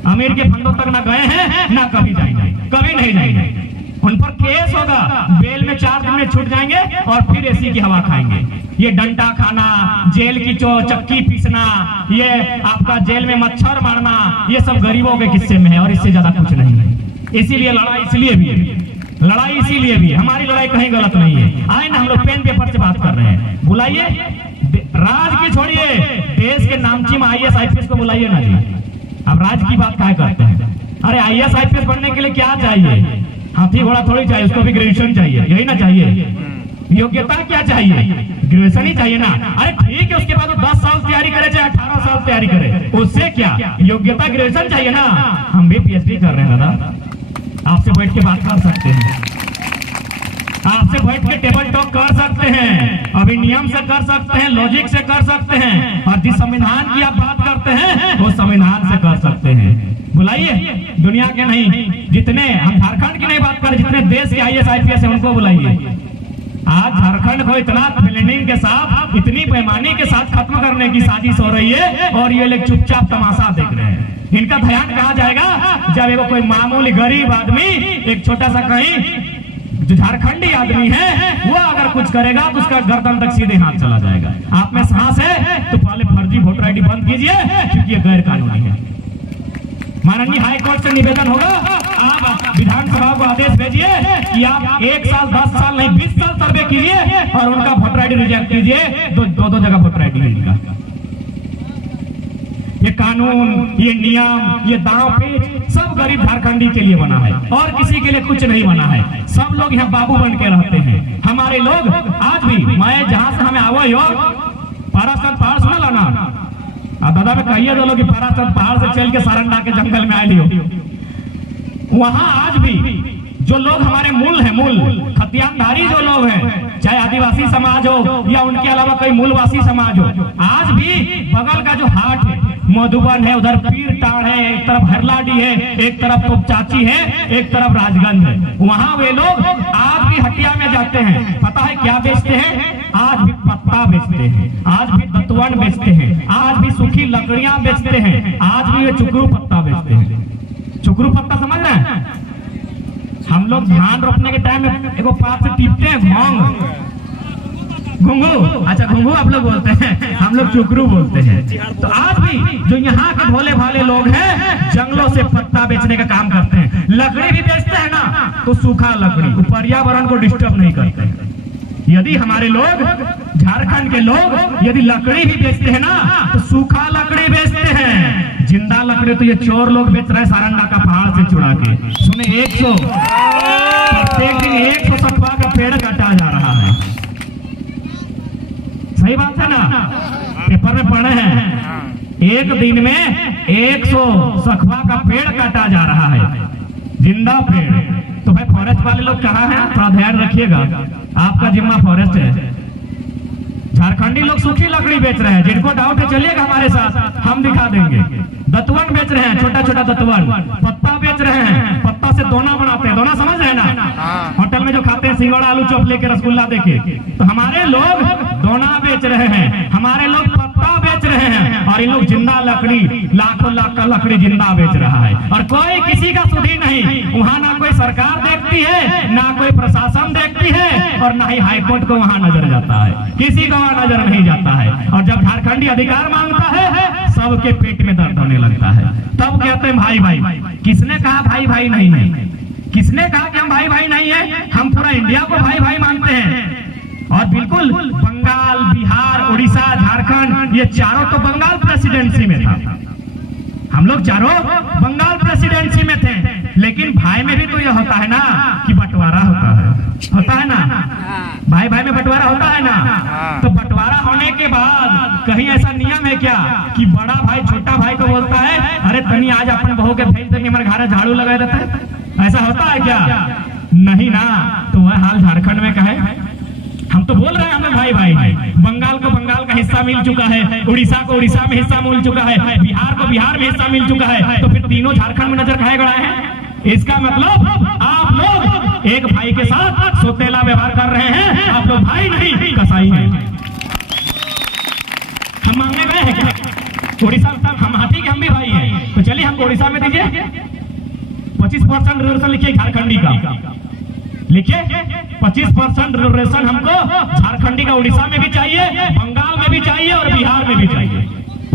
अमीर के फंदों तक ना गए हैं, ना कभी जाएंगे, कभी नहीं जाएंगे। उन पर केस होगा, बेल में 4 दिन में छूट जाएंगे और फिर एसी की हवा खाएंगे। ये डंडा खाना, जेल की चक्की पीसना, ये आपका जेल में मच्छर मारना, ये सब गरीबों के किस्से में है और इससे ज्यादा कुछ नहीं है। इसीलिए लड़ाई इसलिए भी है, लड़ाई इसीलिए भी है, हमारी लड़ाई कहीं गलत नहीं है। आए ना, हम लोग पेन पेपर से बात कर रहे हैं, बुलाइए, राज की छोड़िए, देश के नामचीन IAS IPS को बुलाइए ना जी। अब राज की बात क्या करते हैं? अरे IAS IPS बनने के लिए क्या चाहिए? हाथी घोड़ा थोड़ी चाहिए, उसको भी ग्रेजुएशन चाहिए, यही ना चाहिए। योग्यता क्या चाहिए? ग्रेजुएशन ही चाहिए ना। अरे ठीक है, उसके बाद वो 10 साल तैयारी करे चाहे 18 साल तैयारी करे, उससे क्या, योग्यता ग्रेजुएशन चाहिए ना। हम भी PhD कर रहे हैं दादा, आपसे बैठ के बात कर सकते हैं, आपसे बैठ के टेबल टॉक कर सकते हैं, अभी नियम से कर सकते हैं, लॉजिक से कर सकते हैं, और जिस संविधान की आप बात करते हैं वो संविधान से कर सकते हैं। बुलाइए, दुनिया के नहीं, जितने, हम झारखंड की नहीं बात करें, जितने देश के IAS IPS है उनको बुलाइए। आज झारखंड को इतना प्लानिंग के साथ, इतनी बेईमानी के साथ खत्म करने की साजिश हो रही है, और ये लोग चुपचाप तमाशा देख रहे हैं। इनका ध्यान कहाँ जाएगा जब एगो कोई मामूली गरीब आदमी, एक छोटा सा कहीं जो झारखंडी आदमी है, वो अगर कुछ करेगा तो उसका गर्दन तक सीधे हाथ चला जाएगा। आप में साहस है तो पहले फर्जी वोटर आईडी बंद कीजिए, क्योंकि ये गैर कानूनी है। माननीय हाईकोर्ट से निवेदन होगा, आप विधानसभा को आदेश भेजिए कि आप 1 साल 10 साल नहीं 20 साल सर्वे कीजिए और उनका वोटर आईडी रिजेक्ट कीजिए। दो जगह वोटर आईडी है इनका। ये कानून, ये नियम, ये दांव पेच सब गरीब झारखंडी के लिए बना है और किसी के लिए कुछ नहीं बना है। सब लोग यहाँ बाबू बन के रहते हैं। हमारे लोग आज भी, मैं जहाँ से हमें आवा हो, पाराचंद पहाड़ सुना लाना, दादा में कहिए तो लोग कि पाराचंद पहाड़ से चल के सारंडा के जंगल में आए लियो। वहाँ आज भी जो लोग हमारे मूल है, मूल खतियानधारी जो लोग हैं, चाहे आदिवासी समाज हो या उनके अलावा कोई मूलवासी समाज हो, आज भी बगल का जो हाट है मधुबन है, उधर पीरटाड़ है, एक तरफ हरलाडी है, एक तरफ तोपचाची है, एक तरफ राजगंज है, वहाँ वे लोग आज भी हटिया में जाते हैं। पता है क्या बेचते हैं? आज भी पत्ता बेचते हैं, आज भी दतवन बेचते हैं, आज भी सूखी लकड़ियां बेचते हैं, आज भी वे चुकरू पत्ता बेचते हैं। चुकरू पत्ता समझ रहे हैं? हम लोग धान रोपने के टाइम में एगो पात से टीपते हैं, घुंघू, अच्छा घुंघू आप लोग बोलते हैं, हम लोग चुकरू बोलते हैं। तो आज भी जो यहाँ के भोले भाले लोग हैं, जंगलों से पत्ता बेचने का काम करते हैं। लकड़ी भी बेचते हैं ना, तो सूखा लकड़ी, पर्यावरण को डिस्टर्ब नहीं करते हैं। यदि हमारे लोग, झारखंड के लोग यदि लकड़ी भी बेचते हैं ना, तो सूखा लकड़ी बेचते हैं। जिंदा लकड़ी तो ये चोर लोग बेच रहे हैं सारंडा का पहाड़ से चुरा के। सुने, 100 प्रत्येक दिन 100 सखुआ का पेड़ काटा जा रहा है। सही बात है ना? पेपर में पढ़े हैं, एक दिन में 100 सखुआ का पेड़ काटा जा रहा है, जिंदा पेड़। तो भाई फॉरेस्ट वाले लोग कहाँ हैं? थोड़ा ध्यान रखिएगा, आपका जिम्मा फॉरेस्ट है। झारखंडी लोग सूखी लकड़ी बेच रहे हैं, जिनको डाउट है चलिएगा हमारे साथ, हम दिखा देंगे। दतवन बेच रहे हैं, छोटा छोटा दतवन, पत्ता बेच रहे हैं, पत्ता से दोना बनाते हैं। दोना समझ रहे हैं ना? हाँ। होटल में जो खाते हैं सिंगड़ा आलू चॉप लेके रसगुल्ला देके, तो हमारे लोग दोना बेच रहे हैं, हमारे लोग पत्ता बेच रहे हैं, और इन लोग जिंदा लकड़ी, लाखों लाख का लकड़ी जिंदा बेच रहा है। और कोई किसी का सुधी नहीं, वहाँ ना कोई सरकार देखती है, ना कोई प्रशासन देखती है, और ना ही हाईकोर्ट को वहाँ नजर जाता है, किसी को वहाँ नजर नहीं जाता है। और जब झारखंडी अधिकार मांगता है, सबके पेट में दर्द होने लगता है, तब कहते हैं भाई भाई। किसने कहा भाई भाई नहीं है? किसने कहा कि हम भाई भाई नहीं है? हम पूरा इंडिया को भाई भाई मानते हैं। और बिल्कुल बंगाल, बिहार, उड़ीसा, झारखंड, ये चारों तो बंगाल प्रेसिडेंसी में था, हम लोग चारों बंगाल प्रेसिडेंसी में थे। लेकिन भाई में भी तो ये होता है ना कि बंटवारा होता है ना? भाई भाई में बंटवारा होता है ना? तो बंटवारा होने के बाद कहीं ऐसा नियम है क्या कि बड़ा भाई छोटा भाई को बोलता है अरे तनी आज अपन बहू के भेज देंगे, हमारे घर झाड़ू लगा देता है? ऐसा होता है क्या? नहीं ना। तो वह हाल झारखंड में का है। हम तो बोल रहे हैं हमें भाई भाई है। बंगाल को बंगाल का हिस्सा मिल चुका है, उड़ीसा को उड़ीसा में हिस्सा मिल चुका है, बिहार को बिहार में हिस्सा मिल चुका है, तो फिर तीनों झारखंड में नजर खाए गए हैं। इसका मतलब आप लोग एक भाई के साथ सोतेला व्यवहार कर रहे हैं। आप लोग भाई नहीं कसाई हैं। हम मांगने गए हैं क्या उड़ीसा? हम हाथी के हम भी भाई हैं, तो चलिए हमको उड़ीसा में दीजिए 25% रिजर्वेशन लिखिए झारखंडी का, लिखिए 25% रिजर्वेशन हमको झारखंडी का उड़ीसा में भी चाहिए, बंगाल में भी चाहिए और बिहार में भी चाहिए।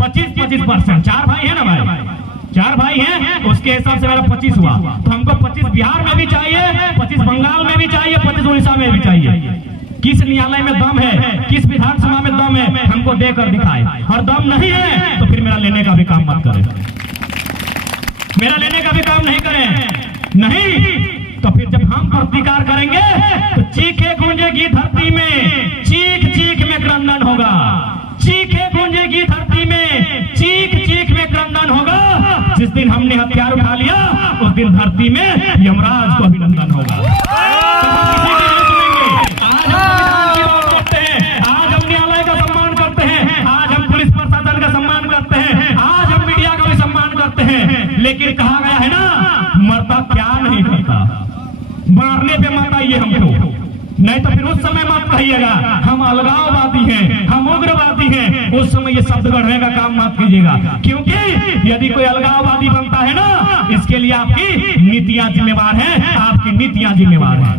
25%। चार भाई है ना भाई? चार भाई हैं, उसके हिसाब से मेरा 25 हुआ, तो हमको 25 बिहार में भी चाहिए, 25 बंगाल में भी चाहिए, 25 उड़ीसा में भी चाहिए। किस न्यायालय में दम है, किस विधानसभा में दम है, हमको देकर दिखाए। और दम नहीं है तो फिर मेरा लेने का भी काम मत करें, मेरा लेने का भी काम नहीं करें। नहीं तो फिर जब हम प्रतिकार करेंगे तो चीखे गूंजेगी धरती में, चीख चीख में क्रंदन होगा। चीखे गूंजेगी धरती में, चीख चीख में क्रंदन होगा। जिस दिन हमने हथियार उठा लिया उस दिन धरती में यमराज को अभिनंदन होगा। आज हम न्यायालय का सम्मान करते हैं, आज हम पुलिस प्रशासन का सम्मान करते हैं, आज हम मीडिया का भी सम्मान करते हैं। लेकिन कहा गया है ना, मरता क्या नहीं करता, मारने पे मत आइए हमको, नहीं तो फिर उस समय मत कहिएगा हम अलगाववादी हैं, हम उग्रवादी हैं। उस समय ये शब्द गढ़ने का काम मत कीजिएगा, क्योंकि यदि कोई अलगाववादी बनता है ना, इसके लिए आपकी नीतियां जिम्मेवार हैं, आपकी नीतियां जिम्मेवार हैं।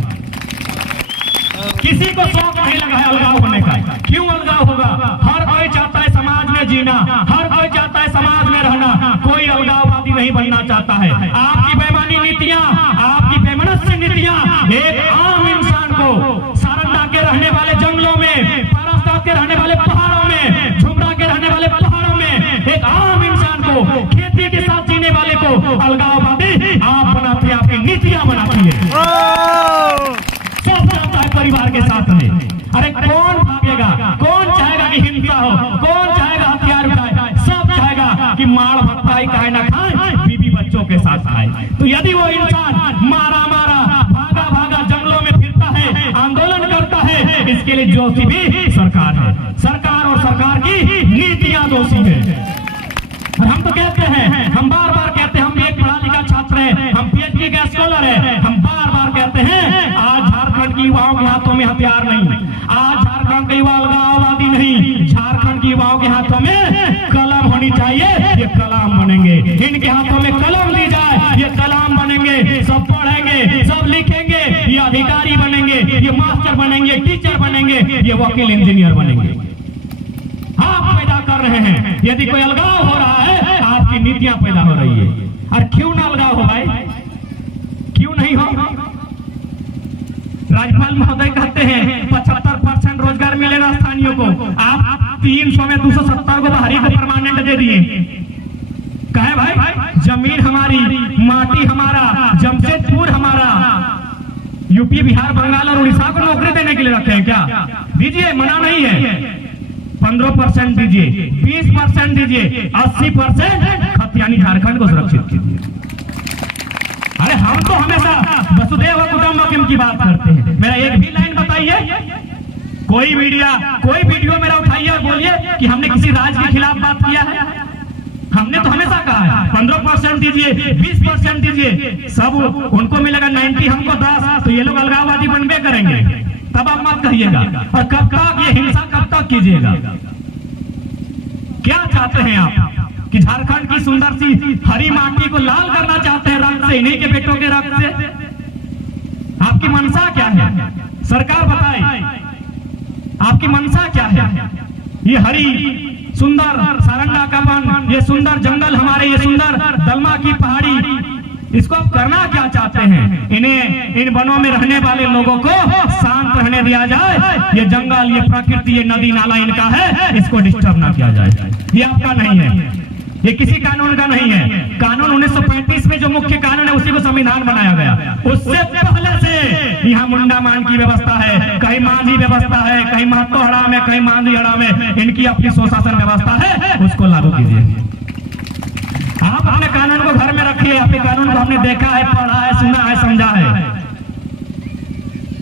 किसी को शौक नहीं लगा है अलगाव होने का। क्यों अलगाव होगा? हर कोई चाहता है समाज में जीना, हर कोई चाहता है समाज में रहना, कोई अलगाववादी नहीं बनना चाहता है। आपकी बेईमानी नीतियां, आपकी बेमनस्य नीतियां एक आम इंसान को सारंडा के रहने वाले जंगलों में, पारस्ताद के रहने वाले पहाड़ों में, झुमरा के रहने वाले पहाड़ों में एक आम इंसान को, खेती के साथ जीने वाले को अलगाववादी आप बनाते हैं, आपकी नीतियां बनाती है। सब जाता है परिवार के साथ में। अरे कौन भागेगा? कौन चाहेगा कि हिंसा हो? कौन चाहेगा हथियार उठाए? सब चाहेगा कि मार भत्ताई खाए ना खाए, बीबी बच्चों के साथ खाए। तो यदि वो इंसान मारा मारा भागा भागा जंगलों में फिरता है, आंदोलन करता है, इसके लिए दोषी भी सरकार है। सरकार और सरकार की नीतियां दोषी है। और हम तो कहते हैं, हम बार बार कहते हैं, हम भी एक पढ़ा लिखा छात्र है, हम पीएचडी का स्कॉलर है, हम बार बार कहते हैं आज झारखंड की युवाओं के हाथों में हथियार नहीं, आज झारखंड के युवा अलगाववादी नहीं, झारखंड के युवाओं के हाथों में कलम होनी चाहिए, ये कलाम बनेंगे। इनके हाथों में कलम दी जाए, ये कलाम बनेंगे, सब पढ़ेंगे, सब लिखेंगे, ये अधिकारी बनेंगे, ये मास्टर बनेंगे, टीचर बनेंगे, ये वकील इंजीनियर बनेंगे। आप पैदा कर रहे हैं। यदि कोई अलगाव हो रहा है, आपकी नीतियां पैदा हो रही है। और क्यों ना अलगाव हो भाई? क्यों नहीं हो? राज्यपाल महोदय कहते हैं 75% रोजगार मिलेगा स्थानीयों को। आप 300 में 270 को बाहरी को परमानेंट दे दिए। कहे भाई जमीन हमारी, माटी हमारा, जमशेदपुर हमारा, यूपी बिहार बंगाल और उड़ीसा को नौकरी देने के लिए रखे हैं क्या? दीजिए, मना नहीं है। 15% दीजिए, 20% दीजिए, 80% खतियानी झारखंड को सुरक्षित कीजिए। अरे हम तो हमेशा वसुधैव कुटुंबकम की बात करते हैं। मेरा एक भी लाइन बताइए, कोई मीडिया, कोई वीडियो मेरा उठाइए और बोलिए कि हमने किसी राज्य के खिलाफ बात किया है। हमने तो हमेशा कहा है 15% दीजिए, 20% दीजिए, सब उनको मिलेगा 90, हमको 10, तो ये लोग अलगाववादी बनबे करेंगे। तब आप मत कहिएगा। और कब तक ये हिंसा कब तक कीजिएगा? क्या चाहते हैं आप कि झारखंड की सुंदर सी हरी माटी को लाल करना चाहते हैं रक्त से, इन्हीं के बेटों के रक्त से? आपकी मंशा क्या है? सरकार बताए आपकी मंशा क्या है? ये हरी सुंदर सारंगा का वन, ये सुंदर जंगल हमारे, ये सुंदर दलमा की पहाड़ी, इसको आप करना क्या चाहते हैं? इन्हें इन वनों में रहने वाले लोगों को शांत रहने दिया जाए। ये जंगल, ये प्रकृति, ये नदी नाला इनका है, इसको डिस्टर्ब ना किया जाए। ये आपका नहीं है, ये किसी कानून का नहीं है। कानून 1935 में जो मुख्य कानून है उसी को संविधान बनाया गया। उससे पहले से यहाँ मुंडा मान की व्यवस्था है, कहीं मांझी व्यवस्था है, कहीं महतो हड़ाम है, कहीं मांझी हड़ाम है। इनकी अपनी स्वशासन व्यवस्था है, उसको लागू कीजिए। आप अपने कानून को घर में रखिए। अपने कानून को हमने देखा है, पढ़ा है, सुना है, समझा है।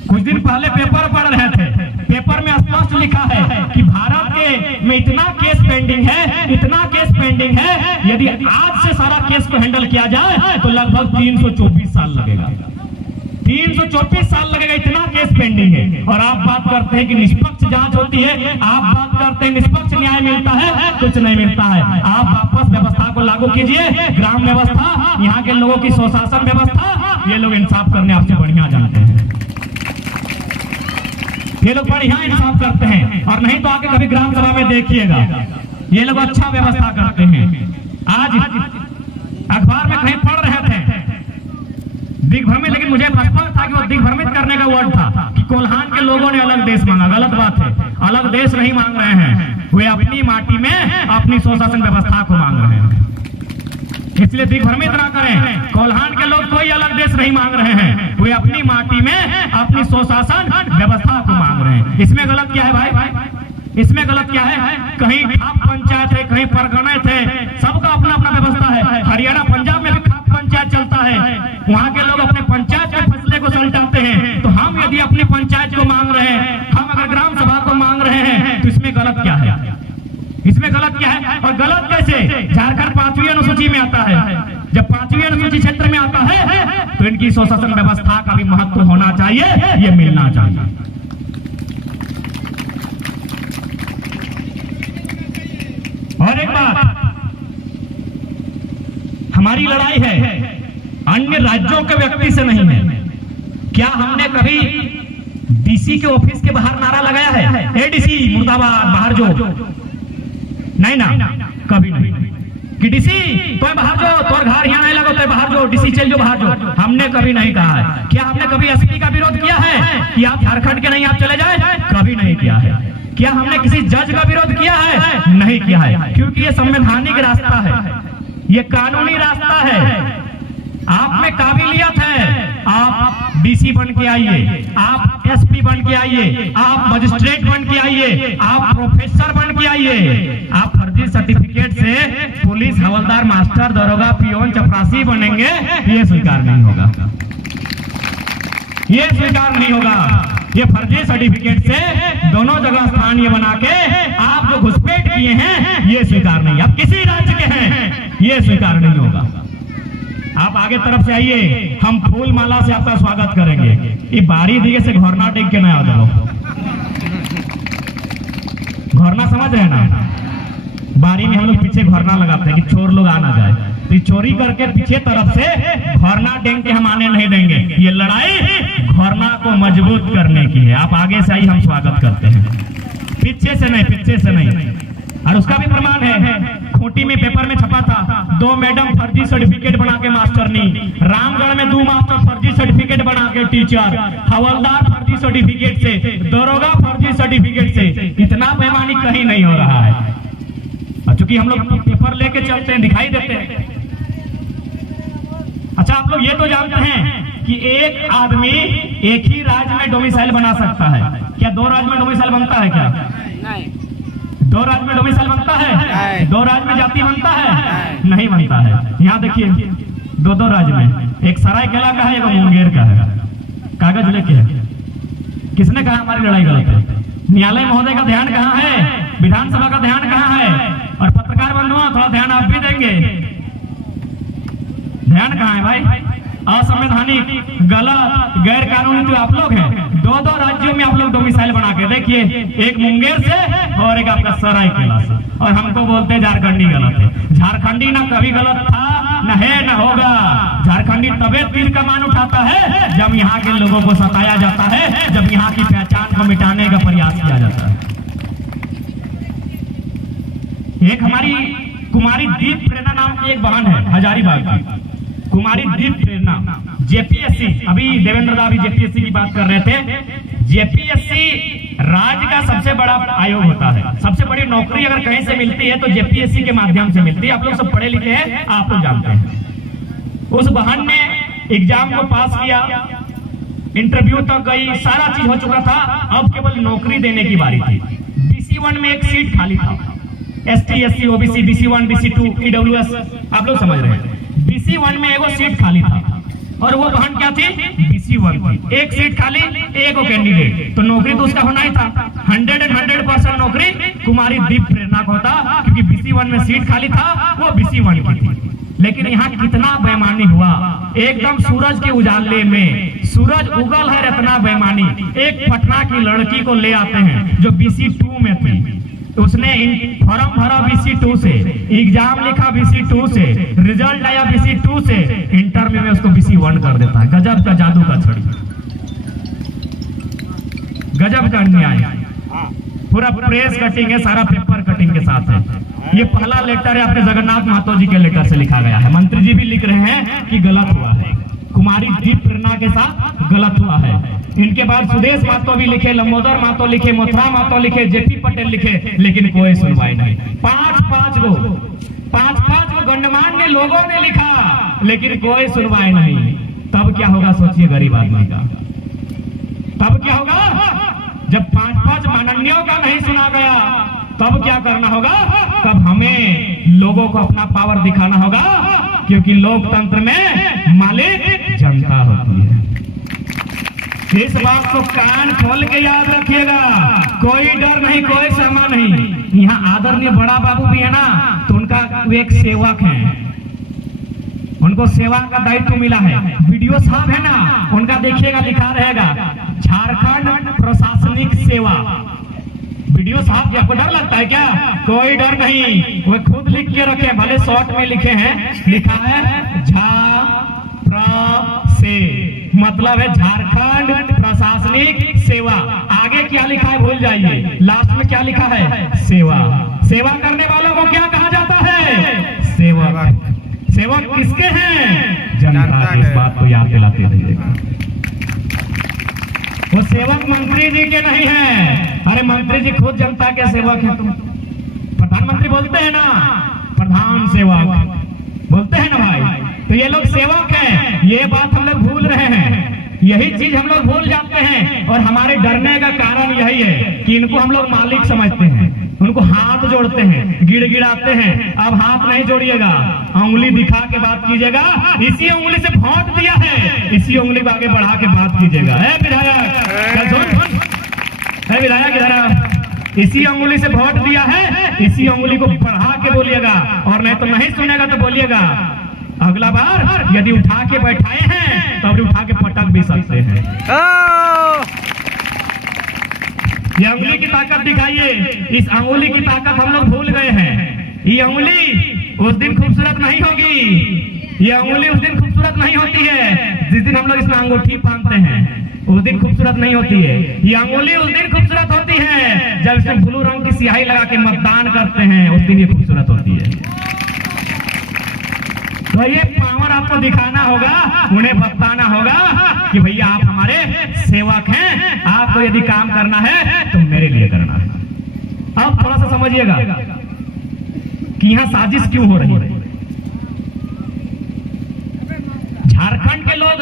कुछ दिन पहले पेपर पढ़ रहे थे, पेपर में स्पष्ट लिखा है कि भारत के में इतना केस पेंडिंग है, इतना केस पेंडिंग है, यदि आज से सारा केस को हैंडल किया जाए तो लगभग 324 साल लगेगा। 324 साल लगेगा, इतना केस पेंडिंग है। और आप बात करते हैं कि निष्पक्ष जांच होती है, आप बात करते हैं निष्पक्ष न्याय मिलता है, कुछ नहीं मिलता है। आप वापस व्यवस्था को लागू कीजिए, ग्राम व्यवस्था, यहाँ के लोगों की स्वशासन व्यवस्था। ये लोग इंसाफ करने आपसे बढ़िया जानते हैं, ये लोग बढ़िया इंसाफ करते हैं। और नहीं तो आके कभी ग्राम सभा में देखिएगा, ये लोग अच्छा व्यवस्था करते हैं। आज अखबार में कहीं पढ़ रहे थे दिग्भ्रमित, लेकिन मुझे स्पष्ट था कि वो दिग्भ्रमित करने का वर्ड था कि कोल्हान के लोगों ने अलग देश मांगा। गलत बात है, अलग देश नहीं मांग रहे हैं, वे अपनी माटी में अपनी स्वशासन व्यवस्था को मांग रहे हैं। इसलिए दिग्भ्रमित ना करें, कोल्हान के लोग कोई अलग देश नहीं मांग रहे हैं, वे अपनी माटी में अपनी स्वशासन व्यवस्था को मांग रहे हैं। इसमें गलत क्या है भाई? इसमें गलत क्या है? कहीं खाप पंचायत है, कहीं परगना थे, सबका अपना अपना व्यवस्था है। हरियाणा पंजाब में भी खाप पंचायत चलता है, वहाँ के लोग अपने पंचायत के फैसले को सलटाते हैं। तो हम यदि अपनी पंचायत को मांग रहे हैं, हम अगर ग्राम सभा को मांग रहे हैं, तो इसमें गलत क्या है? इसमें गलत क्या है? और गलत कैसे? झारखंड 5वीं अनुसूची में आता है। जब 5वीं अनुसूची क्षेत्र में आता है तो इनकी स्वशासन व्यवस्था का भी महत्व होना चाहिए, ये मिलना चाहिए। और एक बात, हमारी लड़ाई है अन्य राज्यों के व्यक्ति से नहीं है। क्या हमने कभी डीसी के ऑफिस के बाहर नारा लगाया है, एडीसी मुर्दाबाद, बाहर जो? नहीं ना, कभी नहीं। कि डीसी तो बाहर जो, तोर घर यहाँ नहीं लगो तो बाहर जो, डीसी चल जो बाहर जो, हमने कभी नहीं कहा है। क्या हमने कभी एसपी का विरोध किया है कि आप झारखंड के नहीं, आप चले जाए? कभी नहीं किया है। क्या हमने किसी जज का विरोध किया है? नहीं किया है, क्योंकि ये संवैधानिक रास्ता है, ये कानूनी रास्ता है। आप में काबिलियत है, आप डीसी बन के आइए, आप एसपी बन के आइए, आप मजिस्ट्रेट बन के आइए, आप प्रोफेसर बन के आइए। आप फर्जी सर्टिफिकेट से पुलिस, हवलदार, मास्टर, दरोगा, पियोन, चपरासी बनेंगे, ये स्वीकार नहीं होगा, ये स्वीकार नहीं होगा। ये फर्जी सर्टिफिकेट से दोनों जगह स्थानीय बना के आप जो घुसपैठ किए हैं, ये स्वीकार नहीं। आप किसी राज्य के हैं, ये स्वीकार नहीं होगा। आप आगे तरफ से आइए, हम फूल माला से आपका स्वागत करेंगे। ये बारी दिए से घोरना टेक के नया दो, घोरना समझ रहे ना? बारी में हम लोग पीछे घोरना लगाते हैं कि चोर लोग आ ना जाए, तो चोरी करके पीछे तरफ से घोरना टेक के हम आने नहीं देंगे। ये लड़ाई घोरना को मजबूत करने की है। आप आगे से आइए, हम स्वागत करते हैं, पीछे से नहीं, पीछे से नहीं। और उसका भी प्रमाण है, खूंटी में पेपर में छपा था, 2 मैडम फर्जी सर्टिफिकेट बना के मास्टरनी, रामगढ़ में 2 मास्टर फर्जी सर्टिफिकेट बना के टीचर, हवलदार फर्जी सर्टिफिकेट से, दरोगा फर्जी सर्टिफिकेट से। इतना बेईमानी कहीं नहीं हो रहा है। और चूंकि हम लोग पेपर लेके चलते हैं, दिखाई देते हैं। अच्छा, आप लोग ये तो जानते हैं कि एक आदमी एक ही राज्य में डोमिसाइल बना सकता है। क्या 2 राज्य में डोमिसाइल बनता है? क्या नहीं। 2 राज्य में डोमिसाइल बनता है? 2 राज्य में जाति बनता है? नहीं बनता है। यहाँ देखिए, 2 राज्य में, एक सरायकेला का है, एक मुंगेर का है। कागज लेके है। किसने कहा हमारी लड़ाई गलत है? न्यायालय महोदय का ध्यान कहाँ है? विधानसभा का ध्यान कहाँ है? और पत्रकार पत्रकार बंधुओं, थोड़ा ध्यान आप भी देंगे। ध्यान कहाँ है भाई? असंवैधानिक, गलत, गैर कानूनी तो आप लोग हैं। दो दो राज्यों में आप लोग डोमिसाइल बना के देखिए, एक मुंगेर से और एक आपका सरायकेला से, और हमको बोलते हैं झारखंडी गलत है। झारखंडी ना कभी गलत था, न है न होगा। झारखंडी तबे तीर कमान उठाता है जब यहाँ के लोगों को सताया जाता है, जब यहाँ की पहचान को मिटाने का प्रयास किया जाता है। एक हमारी कुमारी दीप प्रेरणा नाम की एक बहन है हजारीबाग की, कुमारी दीप प्रेरणा, जेपीएससी, अभी देवेंद्र दा भी जेपीएससी की बात कर रहे थे। जेपीएससी राज्य का सबसे बड़ा आयोग होता है। सबसे बड़ी नौकरी अगर कहीं से मिलती है तो जेपीएससी के माध्यम से मिलती है। आप लोग सब पढ़े लिखे हैं, आप लोग जानते हैं। उस बहन ने एग्जाम को पास किया, इंटरव्यू तक गई, सारा चीज हो चुका था, अब केवल नौकरी देने की बारी थी। BC1 में एक सीट खाली था, ST SC OBC BC1 BC2 EWS, आप लोग समझ रहे हैं। BC1 में एगो सीट खाली था और वो बहन क्या थी? BC1 थी। एक सीट खाली, एक कैंडिडेट, तो नौकरी तो उसका होना ही था। 100% नौकरी कुमारी दीप प्रेरणा को होता, क्योंकि BC1 में सीट खाली था, वो BC1 की थी। लेकिन यहाँ कितना बेईमानी हुआ, एकदम सूरज के उजाले में, सूरज उगल है, इतना बेईमानी। एक पटना की लड़की को ले आते हैं जो BC2 में थी, उसने फॉर्म भरा BC2 से, एग्जाम लिखा BC2 से, रिजल्ट आया BC2 से, इंटरव्यू में उसको BC1 कर देता है। गजब का जादू का छड़ी, गजब का अन्याय। पूरा प्रेस कटिंग है, सारा पेपर कटिंग के साथ है। ये पहला लेटर है अपने जगन्नाथ महतो जी के लेटर से लिखा गया है। मंत्री जी भी लिख रहे हैं कि गलत हुआ है, कुमारी दीप प्रेरणा के साथ गलत हुआ है। इनके बाद सुदेश महतो भी लिखे, लंबोदर महतो लिखे, मोथरा महतो लिखे, JP पटेल लिखे, लेकिन कोई सुनवाई नहीं। पांच गो गणमान्य लोगों ने लिखा, लेकिन कोई सुनवाई नहीं। तब क्या होगा सोचिए गरीब आदमी का, तब क्या होगा जब 5 माननीयों का नहीं सुना गया, तब क्या करना होगा? तब हमें लोगों को अपना पावर दिखाना होगा, क्योंकि लोकतंत्र में मालिक जनता होती है। इस बात को कान खोल के याद रखिएगा, कोई डर नहीं, कोई शर्मा नहीं। यहाँ आदरणीय बड़ा बाबू भी है ना, तो उनका एक सेवक है, उनको सेवा का दायित्व मिला है। वीडियो साहब है ना, उनका देखिएगा लिखा रहेगा झारखंड प्रशासनिक सेवा। वीडियो साहब, आपको डर लगता है क्या? कोई डर नहीं, वो खुद लिख के रखे, भले शॉर्ट में लिखे हैं, लिखा है से, मतलब है झारखंड प्रशासनिक सेवा। आगे क्या लिखा है भूल जाइए, लास्ट में क्या लिखा है? सेवा। सेवा करने वालों को क्या कहा जाता है? सेवक। सेवक किसके हैं? जनता के। इस बात को याद दिलाते रहिएगा। वो सेवक मंत्री जी के नहीं है। अरे मंत्री जी खुद जनता के सेवक हैं। तुम प्रधानमंत्री बोलते हैं ना, प्रधान सेवक बोलते हैं ना भाई, तो ये लोग सेवक हैं। ये बात हम लोग भूल रहे हैं, यही चीज हम लोग भूल जाते हैं। और हमारे डरने का कारण यही है कि इनको हम लोग मालिक समझते हैं, उनको हाथ जोड़ते हैं, गिड़गिड़ाते हैं। अब हाथ नहीं जोड़िएगा, उंगली दिखा के बात कीजिएगा। इसी उंगली से वोट दिया है, इसी उंगली को आगे बढ़ा के बात कीजिएगा। विधायक इधर, इसी उंगली से वोट दिया है, इसी उंगली को बढ़ा के बोलिएगा, और नहीं तो नहीं सुनेगा तो बोलिएगा अगला बार यदि उठा के बैठाए हैं तो अभी उठा के पटक भी सकते हैं। ये अंगुली की ताकत दिखाइए। इस अंगुली की ताकत हम लोग भूल गए हैं। ये अंगुली उस दिन खूबसूरत नहीं होगी, ये अंगुली उस दिन खूबसूरत नहीं होती है जिस दिन हम लोग इसमें अंगूठी बांधते हैं, उस दिन खूबसूरत नहीं होती है। ये अंगुली उस दिन खूबसूरत होती है जब इसमें ब्लू रंग की स्याही लगा के मतदान करते हैं, उस दिन ये खूबसूरत होती है। तो ये पावर आपको दिखाना होगा, उन्हें बताना होगा कि भैया आप हमारे सेवक हैं, आपको यदि काम करना है तो मेरे लिए करना है। अब थोड़ा सा समझिएगा कि यहाँ साजिश क्यों हो रही है। झारखंड के लोग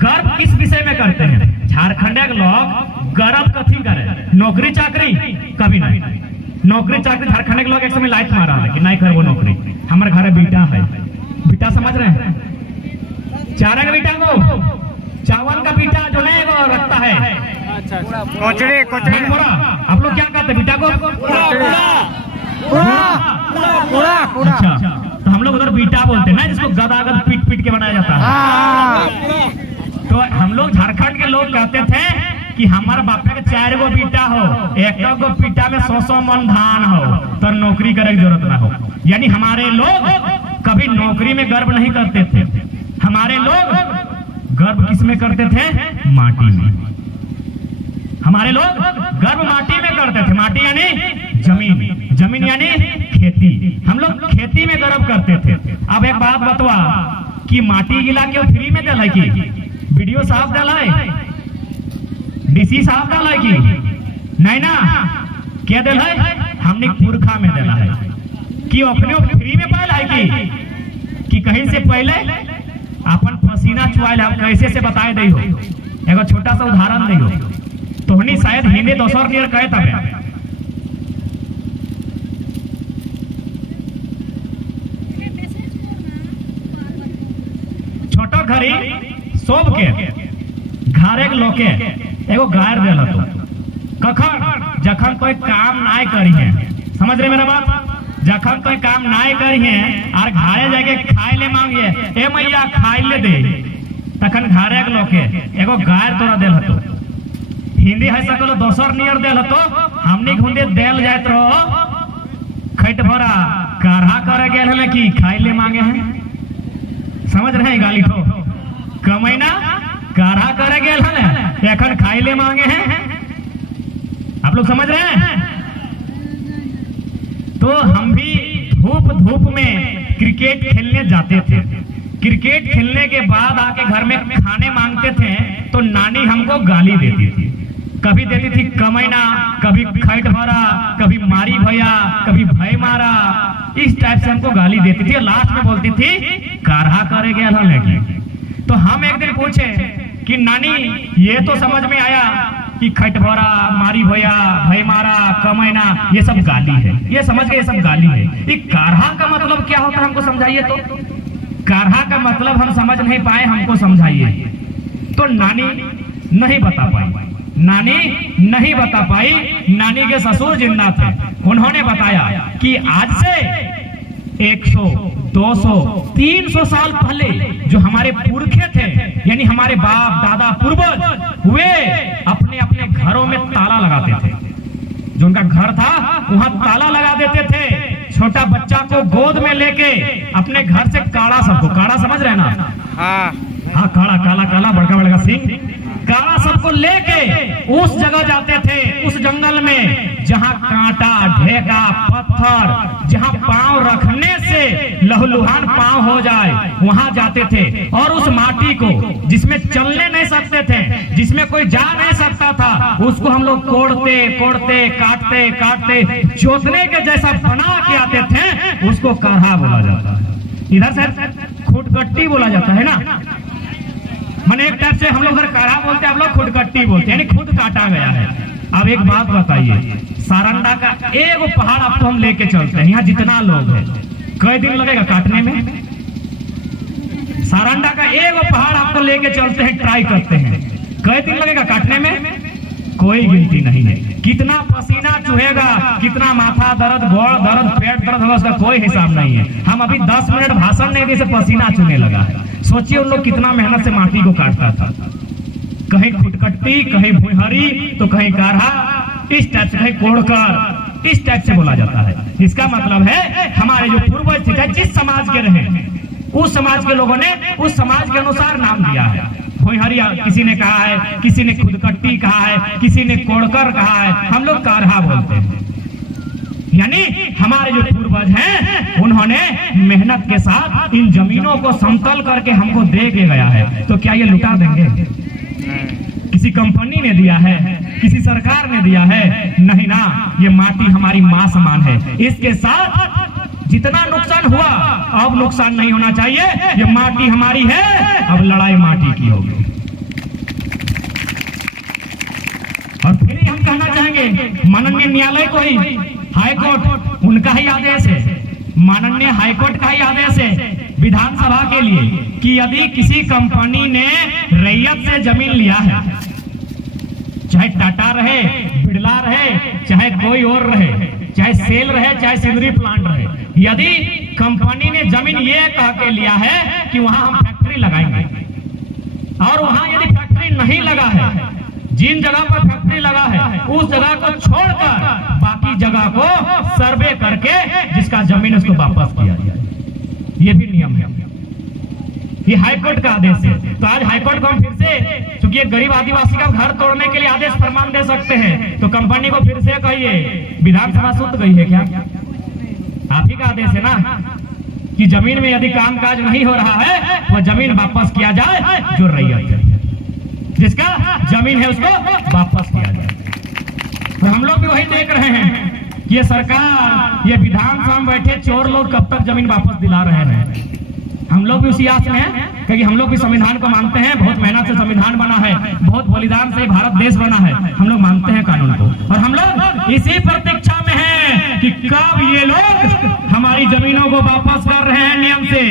गर्व किस विषय में करते हैं? झारखंड के लोग गर्व कथी करे? नौकरी चाकरी कभी नहीं। नौकरी चाकरी झारखंड के लोग एक समय लाइट मारा है कि नहीं कर वो नौकरी। हमारे घर बेटा है, बेटा समझ रहे हैं, चारा का बेटा को, चावल का बेटा जो नहीं वो रखता है, कोचड़े कोचड़े। आप लोग क्या कहते हैं बेटा को? हमारे बापे के 4 गो बेटा हो, एक गो बेटा में 100 मन धान हो, तो नौकरी करे की जरूरत ना हो। यानी हमारे लोग कभी नौकरी में गर्व नहीं करते थे। हमारे लोग गर्व किस में करते थे? माटी में। हमारे लोग गर्व माटी में करते थे। माटी यानी जमीन, जमीन यानी खेती। हम लोग खेती में गर्व करते थे। अब एक बात बतवा कि माटी गिला के फ्री में दिला की वीडियो साहब दिलाए, डीसी साहब दिलाए की नहीं ना? क्या दिला है? हमने पुरखा में दिला है कि अपने फ्री में पाए कि कहीं से पहले अपन पसीना चुआल हम कैसे से बताए दे हो। एगो छोटा सा उदाहरण दे हो, तोहनी शायद हिंदी दोसर नियर कहे तबे छोटा घड़ी सोब के घरे के लोके एगो गायर देल तो कखन जखन कोई काम ना करी है, समझ रहे मेरा बात? जखन कोई काम ना करी है और घरे जाके खाए ले मांगिए, ए मैया खाए ले दे, तखन घरे के लोके एगो गायर तोरा देल तो हिंदी है सकलो दोसर नियर देल तो हमनी घुंडे देल जात रहो खैट भरा काढ़ा करे गेल है कि खाए ले मांगे हैं। समझ रहे हैं गाली तो कमैना काढ़ा करे गेल है एखन खाए ले मांगे हैं। आप लोग समझ रहे हैं? तो हम भी धूप धूप में क्रिकेट खेलने जाते थे। क्रिकेट खेलने के बाद आके घर में खाने मांगते थे तो नानी हमको गाली देती थी। कभी देती थी कमैना, कभी खैट भरा, कभी मारी भैया, कभी भय मारा, इस टाइप से हमको गाली देती थी। लास्ट में बोलती थी काढ़ा करे गया लड़की। तो हम एक दिन पूछे कि नानी ये तो समझ में आया कि खैट भरा, मारी भैया, भय मारा, कमैना ये सब गाली है, ये समझ गए ये सब गाली है। ये काढ़ा का मतलब क्या होता है हमको समझाइए। तो काढ़ा का मतलब हम समझ नहीं पाए, हमको समझाइए। तो नानी नहीं बता पाई, नानी नहीं बता पाई। नानी के ससुर जिंदा थे, उन्होंने बताया कि आज से 100, 200, 300 साल पहले जो हमारे पुरखे थे, यानी हमारे बाप दादा पूर्वज, वे अपने अपने घरों में ताला लगाते थे। जो उनका घर था वहां ताला लगा देते थे। छोटा बच्चा को गोद में लेके अपने घर से काढ़ा, सबको काढ़ा समझ रहे ना? हाँ काला काला काला बड़का बड़का सिंह, काला सबको लेके उस जगह जाते थे, उस जंगल में जहां कांटा, ढेका, पत्थर, जहां पांव रखने से लहूलुहान पांव हो जाए वहां जाते थे। और उस माटी को जिसमें चलने नहीं सकते थे, जिसमें कोई जा नहीं सकता था, उसको हम लोग कोड़ते कोड़ते, काटते काटते, जोतने के जैसा बना के आते थे। उसको काढ़ा बोला जाता है। इधर से खुटकट्टी बोला जाता है ना। मैंने एक टाइप से हम लोग काढ़ा बोलते हैं, आप लोग खुदकट्टी बोलते हैं, यानी खुद काटा गया है। अब एक बात बताइए, सारंडा का एक पहाड़ आपको हम लेके चलते हैं, यहाँ जितना लोग है, कई दिन लगेगा काटने में? सारंडा का एक पहाड़ आपको लेके चलते हैं, ट्राई करते हैं, कई दिन लगेगा काटने में? कोई गिनती नहीं है। कितना पसीना चुहेगा, कितना माथा दर्द, गोड़ दर्द, पेट दर्द होगा, उसका कोई हिसाब नहीं है। हम अभी 10 मिनट भाषण नहीं दिए से पसीना चुने लगा है। सोचिए उन लोग कितना मेहनत से माटी को काटता था। कहीं खुटकट्टी, कहीं भुइहरी, तो कहीं काढ़ा, इस टाइप से, कहीं कोड़कर, इस टाइप से बोला जाता है। इसका मतलब है हमारे जो पूर्वज थे, जिस समाज के रहे, उस समाज के लोगों ने उस समाज के अनुसार नाम दिया है। भुइहरी किसी ने कहा है, किसी ने खुदकट्टी कहा है, किसी ने कोड़कर कहा है, हम लोग काढ़ा बोलते हैं। यानी हमारे जो पूर्वज हैं उन्होंने मेहनत के साथ इन जमीनों को समतल करके हमको दे के गया है। तो क्या ये लुटा देंगे? किसी कंपनी ने दिया है, किसी सरकार ने दिया है? नहीं ना, ये माटी हमारी मां समान है। इसके साथ जितना नुकसान हुआ अब नुकसान नहीं होना चाहिए। ये माटी हमारी है, अब लड़ाई माटी की होगी। और फिर हम कहना चाहेंगे माननीय न्यायालय को ही, हाई कोर्ट उनका ही आदेश है, माननीय हाई कोर्ट का ही आदेश है विधानसभा के लिए कि यदि किसी कंपनी ने रैयत से जमीन लिया है, चाहे टाटा रहे, बिरला रहे, चाहे कोई और रहे, चाहे सेल रहे, चाहे सिंदरी प्लांट रहे, यदि कंपनी ने जमीन ये कह के लिया है कि वहां हम फैक्ट्री लगाएंगे, और वहां यदि फैक्ट्री नहीं लगा है, जिन जगह पर फैक्ट्री लगा है उस जगह को छोड़कर बाकी जगह को सर्वे करके जिसका जमीन उसको वापस किया जाए। ये भी नियम है, ये हाईकोर्ट का आदेश है। तो आज हाईकोर्ट को हम फिर से, चूंकि एक गरीब आदिवासी का घर तोड़ने के लिए आदेश फरमान दे सकते हैं, तो कंपनी को फिर से कहिए, विधानसभा शुद्ध गई है क्या? आप ही का आदेश है ना कि जमीन में यदि कामकाज नहीं हो रहा है वो जमीन वापस किया जाए, जो रैयत है जिसका जमीन है उसको वापस किया जाए। तो हम लोग भी वही देख रहे हैं कि ये सरकार, ये विधानसभा में बैठे चोर लोग कब तक जमीन वापस दिला रहे हैं। हम लोग भी उसी आस में हैं, क्योंकि हम लोग भी संविधान को मानते हैं, बहुत मेहनत से संविधान बना है, बहुत बलिदान से भारत देश बना है, हम लोग मानते हैं कानून को, और हम लोग इसी प्रतीक्षा में हैं कि कब ये लोग हमारी जमीनों को वापस कर रहे हैं नियम से।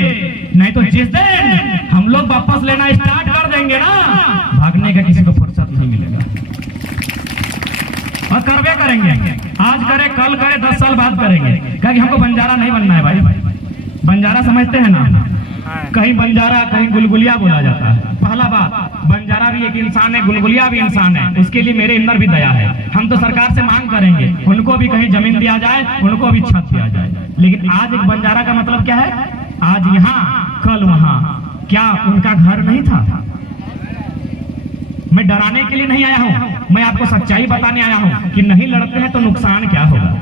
नहीं तो जिस दिन हम लोग वापस लेना स्टार्ट कर देंगे ना, भागने का किसी को फुर्सत नहीं मिलेगा, और करवे करेंगे। आज करे, कल करे, 10 साल बाद करेंगे, क्योंकि हमको बंजारा नहीं बनना है भाई। बंजारा समझते हैं ना, कहीं बंजारा कहीं गुलगुलिया बोला जाता है। पहला बात, बंजारा भी एक इंसान है, गुलगुलिया भी इंसान है, उसके लिए मेरे अंदर भी दया है। हम तो सरकार से मांग करेंगे उनको भी कहीं जमीन दिया जाए, उनको भी छत दिया जाए। लेकिन आज एक बंजारा का मतलब क्या है, आज यहाँ कल वहाँ, क्या उनका घर नहीं था? मैं डराने के लिए नहीं आया हूँ, मैं आपको सच्चाई बताने आया हूँ कि नहीं लड़ते हैं तो नुकसान क्या होगा।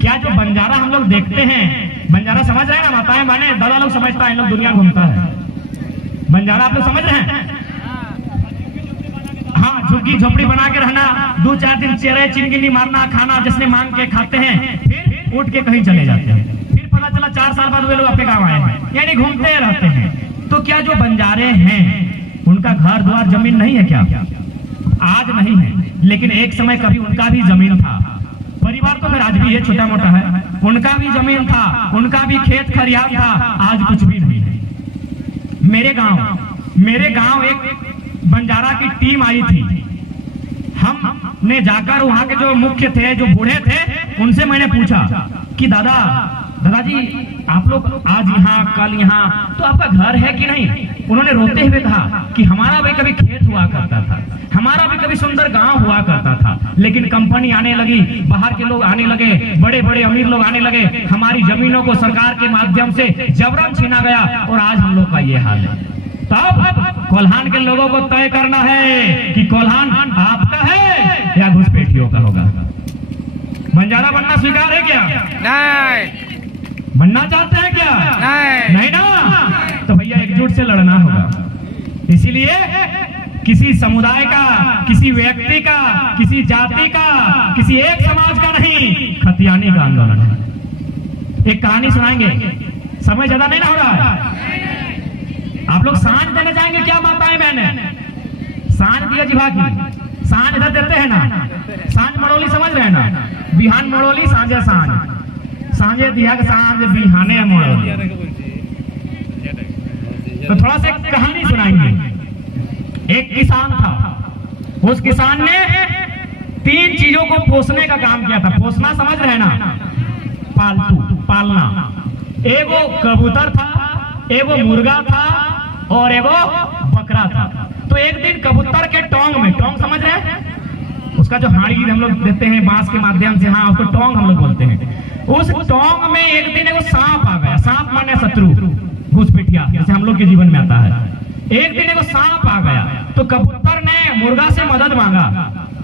क्या जो बंजारा हम लोग देखते हैं, बंजारा समझ रहे हैं ना, माताएं माने दादा लोग समझता है, इन लोग दुनिया घूमता है। बंजारा आप लोग समझ रहे हैं? हाँ, झुग्गी झोपड़ी बना के रहना, 2-4 दिन चेहरे चिनगिनी मारना, खाना जिसने मांग के खाते हैं, फिर उठ के कहीं चले जाते हैं, फिर पता चला 4 साल बाद वे लोग अपने गाँव आए हैं, यानी घूमते रहते हैं। तो क्या जो बंजारे हैं उनका घर द्वार जमीन नहीं है क्या? आज नहीं है, लेकिन एक समय कभी उनका भी जमीन था। परिवार तो फिर आज भी ये छोटा मोटा है, उनका भी जमीन था, उनका भी खेत खलिहान था, आज कुछ भी नहीं है। मेरे गांव एक बंजारा की टीम आई थी। हमने जाकर वहां के जो मुख्य थे, जो बूढ़े थे, उनसे मैंने पूछा कि दादाजी आप लोग आज यहाँ कल यहाँ, तो आपका घर है कि नहीं? उन्होंने रोते हुए कहा कि हमारा भी कभी खेत हुआ करता था, हमारा भी कभी सुंदर गांव हुआ करता था, लेकिन कंपनी आने लगी, बाहर के लोग आने लगे, बड़े बड़े अमीर लोग आने लगे, हमारी जमीनों को सरकार के माध्यम से जबरन छीना गया, और आज हम लोग का ये हाल है। तब कोल्हान के लोगों को तय करना है कि कोल्हान आपका है या घुसपैठियों का होगा। बंजारा बनना स्वीकार है क्या? नहीं। बनना चाहते हैं क्या? नहीं ना, तो भैया एकजुट से लड़ना होगा। इसीलिए किसी समुदाय का, किसी व्यक्ति का, किसी जाति का, किसी एक समाज का नहीं, खतियानी का आंदोलन है। एक कहानी सुनाएंगे, समय ज्यादा नहीं ना हो रहा है। आप लोग सांझ देने जाएंगे क्या माताएं बहनें? सांझ दिया जिभा की सांझ इधर देते हैं ना, सांझ मड़ोली समझ रहे हैं ना, बिहान मड़ोली सांझे सांझ, सांझे दिया के सांझ बिहाने मड़ोली। तो थोड़ा सा कहानी सुनाएंगे। एक किसान था, उस किसान ने 3 चीजों को पोसने का काम किया था। पोसना समझ रहे ना, पालतू पालना। एगो कबूतर था, एगो मुर्गा था, और एगो बकरा था। तो एक दिन कबूतर के टोंग में, टोंग समझ रहे हैं, उसका जो हाड़ी हम लोग देते हैं बांस के माध्यम से, हाँ उसको टोंग हम लोग बोलते हैं। उस टोंग में एक दिन एगो सांप आ गया। सांप माने शत्रु, घुसपैठिया, जैसे हम लोग के जीवन में आता है। एक दिन एगो सांप आ गया, तो कबूतर ने मुर्गा से मदद मांगा।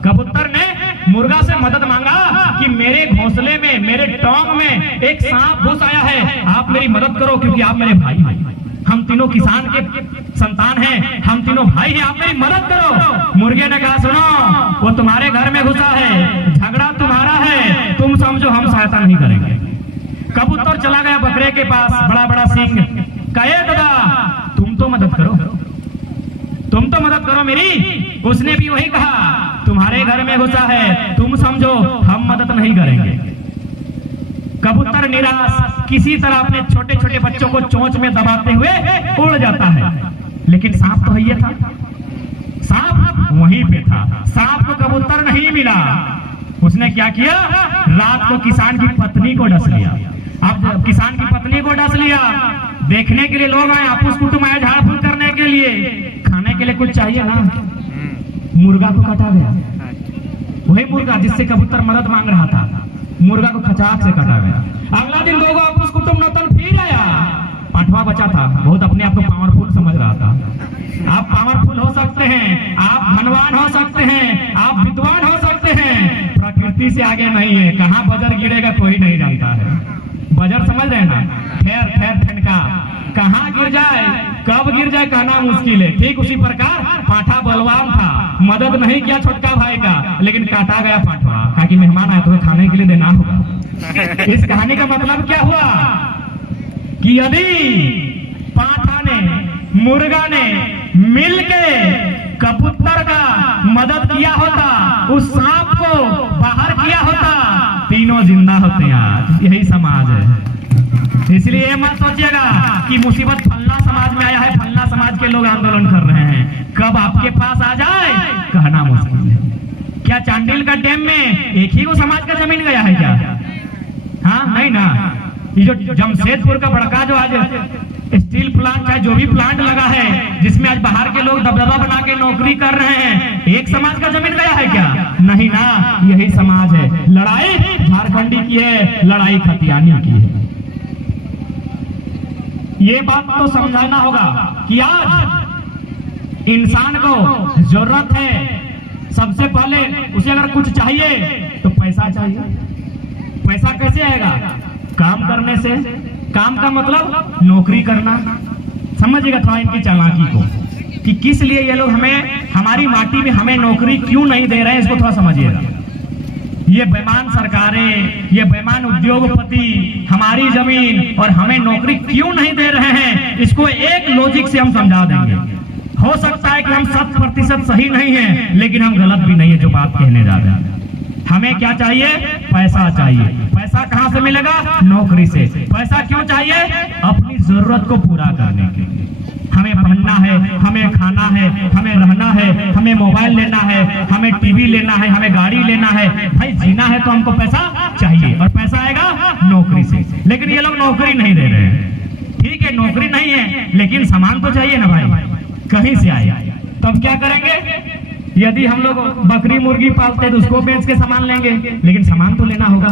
कबूतर ने मुर्गा से मदद मांगा कि मेरे घोंसले में, मेरे टोंग में एक सांप घुस आया है, आप मेरी मदद करो, क्योंकि आप मेरे भाई हैं, हम तीनों किसान के संतान हैं, हम तीनों भाई हैं, आप मेरी मदद करो। मुर्गे ने कहा सुनो, वो तुम्हारे घर में घुसा है, झगड़ा तुम्हारा है, तुम समझो, हम सहायता नहीं करेंगे। कबूतर चला गया बकरे के पास, बड़ा बड़ा सींग, कहे दादा तुम तो मदद करो, तुम तो मदद करो मेरी। उसने भी वही कहा, तुम्हारे घर में घुसा है, तुम समझो, हम मदद नहीं करेंगे। कबूतर निराश, किसी तरह अपने छोटे छोटे बच्चों को चोंच में दबाते हुए उड़ जाता है। लेकिन सांप तो ये था, सांप वहीं पे था, सांप को कबूतर नहीं मिला। उसने क्या किया, रात को किसान की पत्नी को डस लिया। अब किसान की पत्नी को डस लिया, देखने के लिए लोग आए, आपूस कुटुंब आए झाड़ फूक करने के लिए, खाने के लिए कुछ चाहिए ना। मुर्गा को काटा गया। वही मुर्गा जिससे कबूतर मदद मांग रहा था, मुर्गा को खचाक से काटा गया। अगला दिन लोगों आपस कुटुंब नतन फिर आया, पांठवा बचा था, बहुत अपने आप को पावरफुल समझ रहा था। आप पावरफुल हो सकते हैं, आप धनवान हो सकते हैं, आप विद्वान हो सकते हैं, प्रकृति से आगे नहीं है। कहाँ बजर गिरेगा कोई नहीं जानता है। बजर समझ रहे हैं ना, ठहर ठहर ठनका, कहाँ गिर जाए कब गिर जाए कहना मुश्किल है। ठीक उसी प्रकार पांठा बलवान था, मदद नहीं किया छोटका भाई का, लेकिन काटा गया पांठवा, कहा कि मेहमान आए तो खाने के लिए देना होगा। इस कहानी का मतलब क्या हुआ कि यदि पांठा ने मुर्गा ने मिलके कबूतर का मदद किया होता, उस सांप को बाहर किया होता, तीनों जिंदा होते। आज यही समाज है। इसलिए ये मत सोचिएगा कि मुसीबत फलना समाज में आया है, फलना समाज के लोग आंदोलन कर रहे हैं, कब आपके पास आ जाए कहना मुश्किल है। क्या चांडिल का डैम में एक ही को समाज का जमीन गया है क्या? हाँ नहीं ना। ये जो जमशेदपुर का बड़का जो आज स्टील प्लांट चाहे जो भी प्लांट लगा है, जिसमें आज बाहर के लोग दबदबा बना के नौकरी कर रहे हैं, एक समाज का जमीन गया है क्या? नहीं ना, यही समाज है। लड़ाई झारखंडी की है, लड़ाई खतियानी की है। ये बात तो समझाना होगा कि आज इंसान को जरूरत है, सबसे पहले उसे अगर कुछ चाहिए तो पैसा चाहिए। पैसा कैसे आएगा? काम करने से। काम का मतलब नौकरी करना। समझिएगा थोड़ा इनकी चालाकी को कि किस लिए ये लोग हमें, हमारी माटी में हमें नौकरी क्यों नहीं दे रहे हैं, इसको थोड़ा समझिएगा। ये बेईमान सरकारें, ये बेईमान उद्योगपति हमारी जमीन और हमें नौकरी क्यों नहीं दे रहे हैं, इसको एक लॉजिक से हम समझा देंगे। हो सकता है कि हम 100% सही नहीं है, लेकिन हम गलत भी नहीं है जो बात कहने जा रहे हैं। हमें क्या चाहिए? पैसा चाहिए। पैसा कहाँ से मिलेगा? नौकरी से। पैसा क्यों चाहिए? अपनी जरूरत को पूरा करने के लिए। हमें पहनना है, हमें खाना है, हमें रहना है, हमें मोबाइल लेना है, हमें टीवी लेना है, हमें गाड़ी लेना है। भाई जीना है तो हमको पैसा चाहिए, और पैसा आएगा नौकरी से। लेकिन ये लोग नौकरी नहीं दे रहे हैं। ठीक है, नौकरी नहीं है, लेकिन सामान तो चाहिए ना भाई, कहीं से आए। तब क्या करेंगे? यदि हम लोग बकरी मुर्गी पालते तो उसको बेच के सामान लेंगे, लेकिन सामान तो लेना होगा।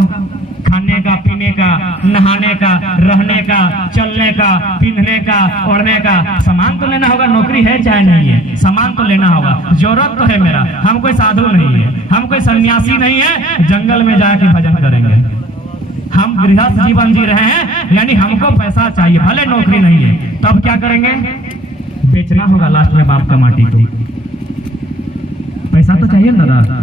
खाने का, पीने का, नहाने का, रहने का, चलने का, पहनने का, ओढ़ने का सामान तो लेना होगा। नौकरी है चाहे नहीं है, सामान तो लेना होगा। जरूरत तो है मेरा, हम कोई साधु नहीं है, हम कोई सन्यासी नहीं है, जंगल में जाके भजन करेंगे। हम गृहस्थ जीवन जी रहे हैं, यानी हमको पैसा चाहिए, भले नौकरी नहीं है। तब क्या करेंगे? बेचना होगा लास्ट में बाप का माटी को। पैसा तो चाहिए ना दादा।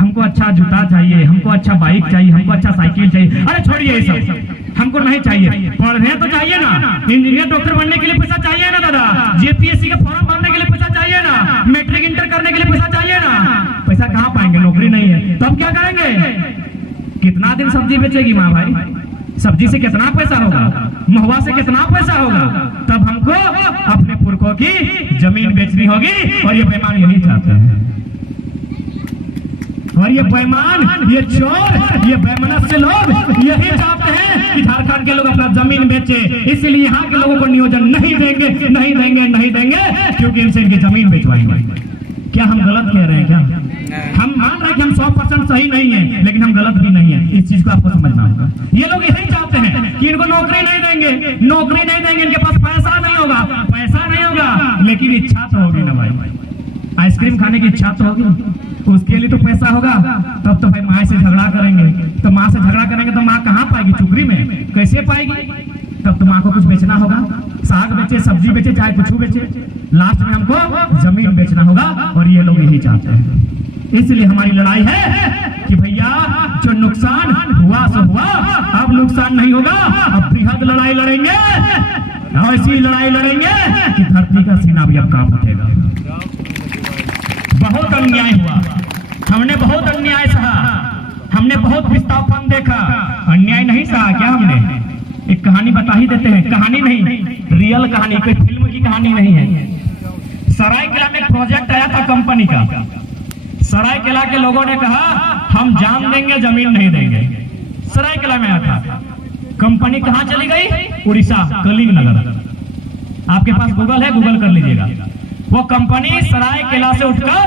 हमको अच्छा जूता चाहिए, हमको अच्छा बाइक चाहिए, हमको अच्छा साइकिल चाहिए। अरे छोड़िए ये सब, हमको नहीं चाहिए। पढ़ने तो चाहिए ना, इंजीनियर डॉक्टर बनने के लिए पैसा चाहिए ना दादा। जेपीएससी का फॉर्म भरने के लिए पैसा चाहिए ना, मैट्रिक इंटर करने के लिए पैसा चाहिए ना। पैसा कहाँ पाएंगे? नौकरी नहीं है। तब क्या करेंगे? कितना दिन सब्जी बेचेगी माँ भाई? सब्जी से कितना पैसा होगा? महुआ से कितना पैसा होगा? तब हमको अपने पुरखों की जमीन बेचनी होगी। और ये बेईमान यही चाहते हैं, और ये बेईमान, ये चोर, ये बेमनस्य लोग यही चाहते हैं कि झारखंड के लोग अपना जमीन बेचे। इसलिए यहाँ के लोगों को नियोजन नहीं देंगे, नहीं देंगे, नहीं देंगे, क्योंकि इनसे इनकी जमीन बेचवाएंगे। क्या हम गलत कह रहे हैं? क्या हम मान रहे हैं कि हम 100% सही नहीं है, लेकिन हम गलत भी नहीं है। इस चीज को आपको समझना होगा। ये लोग यही चाहते हैं कि इनको नौकरी नहीं देंगे, नौकरी नहीं देंगे, इनके पास पैसा नहीं होगा, पैसा नहीं होगा, लेकिन इच्छा तो होगी ना भाई। आइसक्रीम खाने की इच्छा तो होगी, उसके लिए तो पैसा होगा। तब तो भाई माँ से झगड़ा करेंगे, तो माँ से झगड़ा करेंगे तो माँ कहाँ पाएगी? चुगरी में कैसे पाएगी? तब तो माँ को कुछ बेचना होगा, साग बेचे, सब्जी बेचे, चाहे कुछ बेचे, लास्ट में हमको जमीन बेचना होगा। और ये लोग यही चाहते हैं। इसलिए हमारी लड़ाई है कि भैया जो नुकसान हुआ सो हुआ, अब नुकसान नहीं होगा। अब बृहद लड़ाई लड़ेंगे, ऐसी लड़ाई लड़ेंगे कि धरती का सीना भी अब कांप उठेगा। बहुत अन्याय हुआ, हमने बहुत अन्याय सहा, हमने बहुत विस्थापन देखा। अन्याय नहीं सहा क्या हमने? एक कहानी बता ही देते हैं। कहानी नहीं, रियल कहानी, कोई फिल्म की कहानी नहीं है। सरायकेला में एक प्रोजेक्ट आया था कंपनी का। सरायकेला के लोगों ने कहा हम जान देंगे, जमीन नहीं देंगे। सरायकेला में आया था। कंपनी कहाँ चली गई? उड़ीसा, कलिंग नगर। आपके पास गूगल है, गूगल कर लीजिएगा। वो कंपनी सरायकेला से उठकर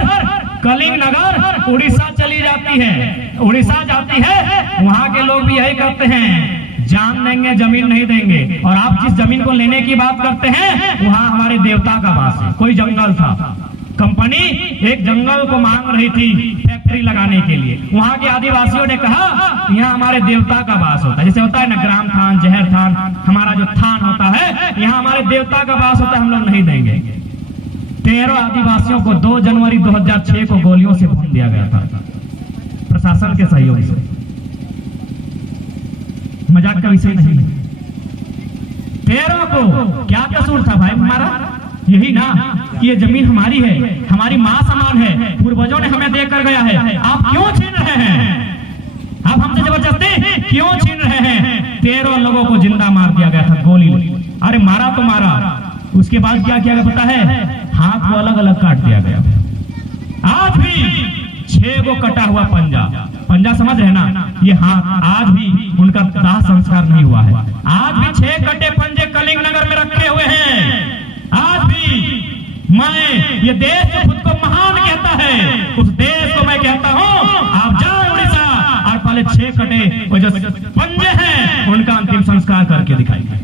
कलिंग नगर उड़ीसा चली जाती है, उड़ीसा जाती है। वहां के लोग भी यही करते हैं, जान देंगे जमीन नहीं देंगे। और आप जिस जमीन को लेने की बात करते हैं वहां हमारे देवता का वास है। कोई जंगल था, कंपनी एक जंगल को मांग रही थी फैक्ट्री लगाने के लिए। वहां के आदिवासियों ने कहा यहाँ हमारे देवता का वास होता है, जैसे होता है ना ग्राम थान, जहर थान, हमारा जो थान होता है, यहाँ हमारे देवता का वास होता है, हम लोग नहीं देंगे। 13 आदिवासियों को 2 जनवरी 2006 को गोलियों से भून दिया गया था प्रशासन के सहयोग से। मजाक का विषय नहीं। 13 को क्या कसूर था भाई हमारा? यही ना कि ये जमीन हमारी है, हमारी मां समान है, पूर्वजों ने हमें देकर गया है, आप क्यों छीन रहे हैं? आप हमसे जबरदस्ती क्यों छीन रहे हैं? 13 लोगों को जिंदा मार दिया गया था गोली। अरे मारा तो मारा, उसके बाद क्या किया गया पता है? हाथ को अलग अलग काट दिया गया। आज भी 6 को कटा हुआ पंजा, पंजा समझ रहे ना, ये हाथ आज भी उनका दाह संस्कार नहीं हुआ है। आज भी 6 कटे पंजे कलिंग नगर में रखे हुए हैं। आज भी मैं ये देश जो खुद को महान कहता है, उस देश को मैं कहता हूँ आप जाओ उड़ीसा और पहले 6 कटे वो जो पंजे हैं उनका अंतिम संस्कार करके दिखाइए।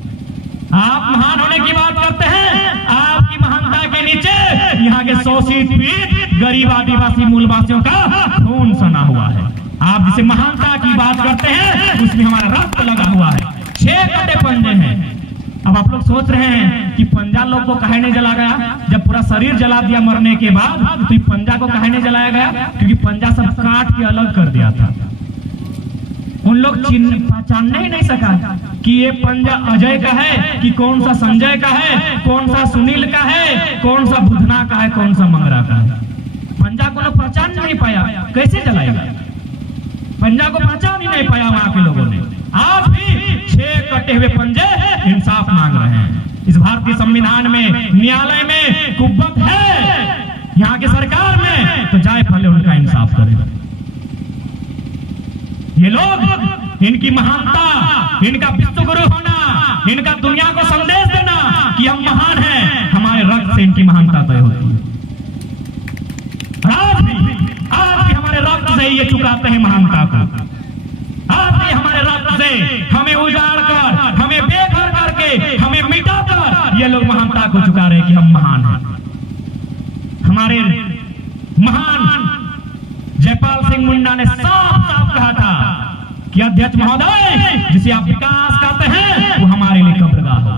आप महान होने की बात करते हैं, आपकी महानता के नीचे यहाँ के शोषित पीड़ित गरीब आदिवासी मूलवासियों का खून सना हुआ है। आप जिसे महानता की बात करते हैं उसमें हमारा रक्त लगा हुआ है। 6 कटे पंजे हैं। अब आप लोग सोच रहे हैं कि पंजा लोग को काहे नहीं जला गया? जब पूरा शरीर जला दिया मरने के बाद तो ये पंजा को काहे नहीं जलाया गया? क्योंकि पंजा सब काट के अलग कर दिया था। उन लोग पहचानने ही नहीं सका कि ये पंजा अजय का है कि कौन सा संजय का है, कौन सा सुनील का है, कौन सा बुधना का है, कौन सा मंगरा का है। पंजा को लोग पहचान नहीं पाया, कैसे जलाएगा? पंजा को पहचान ही नहीं पाया वहां के लोगों ने। आज भी 6 कटे हुए पंजे इंसाफ मांग रहे हैं। इस भारतीय संविधान में, न्यायालय में कुव्वत है, यहाँ की सरकार में, तो जाए पहले उनका इंसाफ करें। ये लोग, इनकी महानता, इनका विश्व गुरु होना, इनका दुनिया को संदेश देना कि हम महान हैं, हमारे रक्त से इनकी महानता तय होती है। आज भी हमारे रक्त से ये चुकाते हैं महानता को। आज भी हमारे रक्त से हमें उजाड़ कर, हमें बेघर करके, हमें मिटाकर ये लोग महानता को चुका रहे हैं कि हम महान हैं। हमारे महान जयपाल सिंह मुंडा ने साफ साफ कहा था कि अध्यक्ष महोदय, जिसे आप विकास कहते हैं वो हमारे लिए कब्रगाह हो।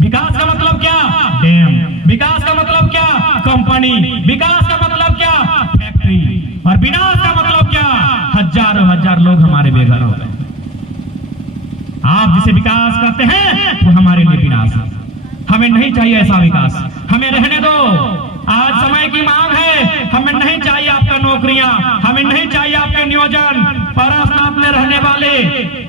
विकास का मतलब क्या? डैम। विकास का मतलब क्या? कंपनी। विकास का मतलब क्या? फैक्ट्री। और विनाश का मतलब क्या? हजारों हजार लोग हमारे बेघर हो गए। आप जिसे विकास कहते हैं वो हमारे लिए विनाश है। हमें नहीं चाहिए ऐसा विकास, हमें रहने दो। आज समय की मांग है, हमें नहीं चाहिए आपका नौकरियां, हमें नहीं चाहिए आपके नियोजन। पारसनाथ में रहने वाले,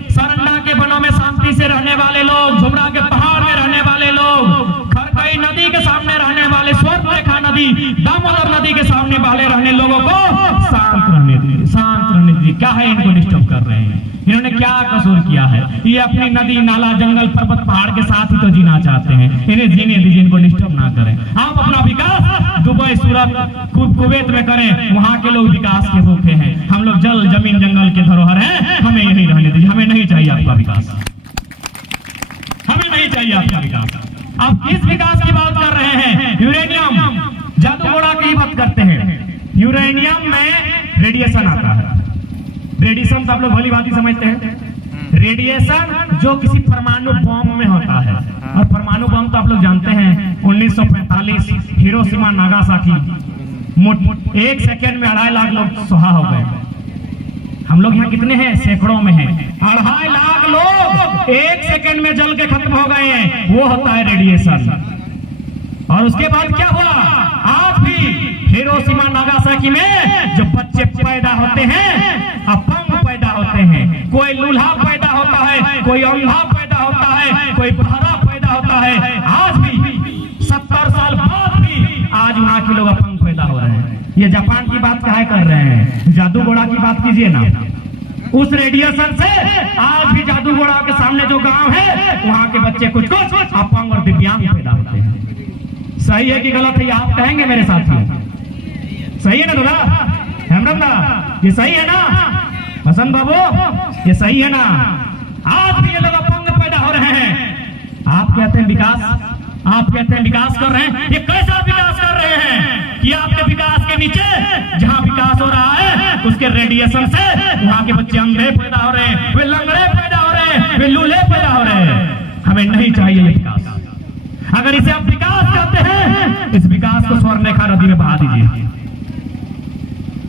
सरंडा के वनों में शांति से रहने वाले लोग, झुमरा के पहाड़ में रहने वाले लोग, खरकई नदी के सामने रहने वाले, स्वर्णरेखा नदी, दामोदर नदी के सामने वाले रहने लोगों को शांत रहने दीजिए, शांत रहने दीजिए। क्या है इनको डिस्टर्ब कर रहे हैं? इन्होंने क्या कसूर किया है? ये अपनी नदी, नाला, जंगल, पर्वत, पहाड़ के साथ ही तो जीना चाहते हैं। इन्हें जीने दीजिए, इनको डिस्टर्ब ना करें। आप अपना विकास दुबई, सूरत, कुवैत में करें, वहां के लोग विकास के भूखे हैं। हम लोग जल, जमीन, जंगल के धरोहर हैं, हमें यही रहने दीजिए। हमें नहीं चाहिए आपका विकास, हमें नहीं चाहिए आपका विकास। आप किस विकास की बात कर रहे हैं? यूरेनियम, जादूगोड़ा की बात करते हैं। यूरेनियम में रेडिएशन आता है। रेडिएशन तो आप लोग भली बात समझते हैं। रेडिएशन जो किसी परमाणु बम में होता है, और परमाणु बम तो आप लोग जानते हैं 1945 हिरोशिमा नागासाकी, 1 सेकेंड में 2.5 लाख लोग सुहा हो गए। हम लोग यहाँ कितने हैं? सैकड़ों में हैं। 2.5 लाख लोग 1 सेकेंड में जल के खत्म हो गए हैं। वो होता है रेडिएशन। और उसके बाद क्या हुआ? आज भी हिरोशिमा नागासाकी में जो बच्चे पैदा होते हैं, अपंग पैदा होते हैं, कोई लूल्हा पैदा होता है, कोई अंधा पैदा होता है, कोई बहरा पैदा होता है। आज भी 70 साल बाद भी आज वहाँ के लोग अपंग पैदा हो रहे हैं। ये जापान की बात काहे कर रहे हैं? जादूगोड़ा की बात कीजिए ना। उस रेडिएशन से आज भी जादूगोड़ा के सामने जो गांव है, वहाँ के बच्चे कुछ अपंग और दिव्यांग पैदा होते हैं। सही है कि गलत है ये आप कहेंगे मेरे साथियों? सही है ना दादा? हेमरम दादा ये सही है ना? बसंत बाबू ये सही है ना? आज भी ये लोग अपंग पैदा हो रहे हैं। आप कहते हैं विकास, आप कहते हैं विकास कर रहे हैं। ये कैसा विकास कर रहे हैं कि आपके विकास के नीचे जहां विकास हो रहा है उसके रेडिएशन से वहां के बच्चे अंधे पैदा हो रहे हैं, वे लंगड़े पैदा हो रहे हैं, वे लूले पैदा हो रहे हैं। हमें नहीं चाहिए ये विकास। अगर इसे आप विकास कहते हैं, इस विकास को स्वर्णरेखा नदी में बहा दीजिए।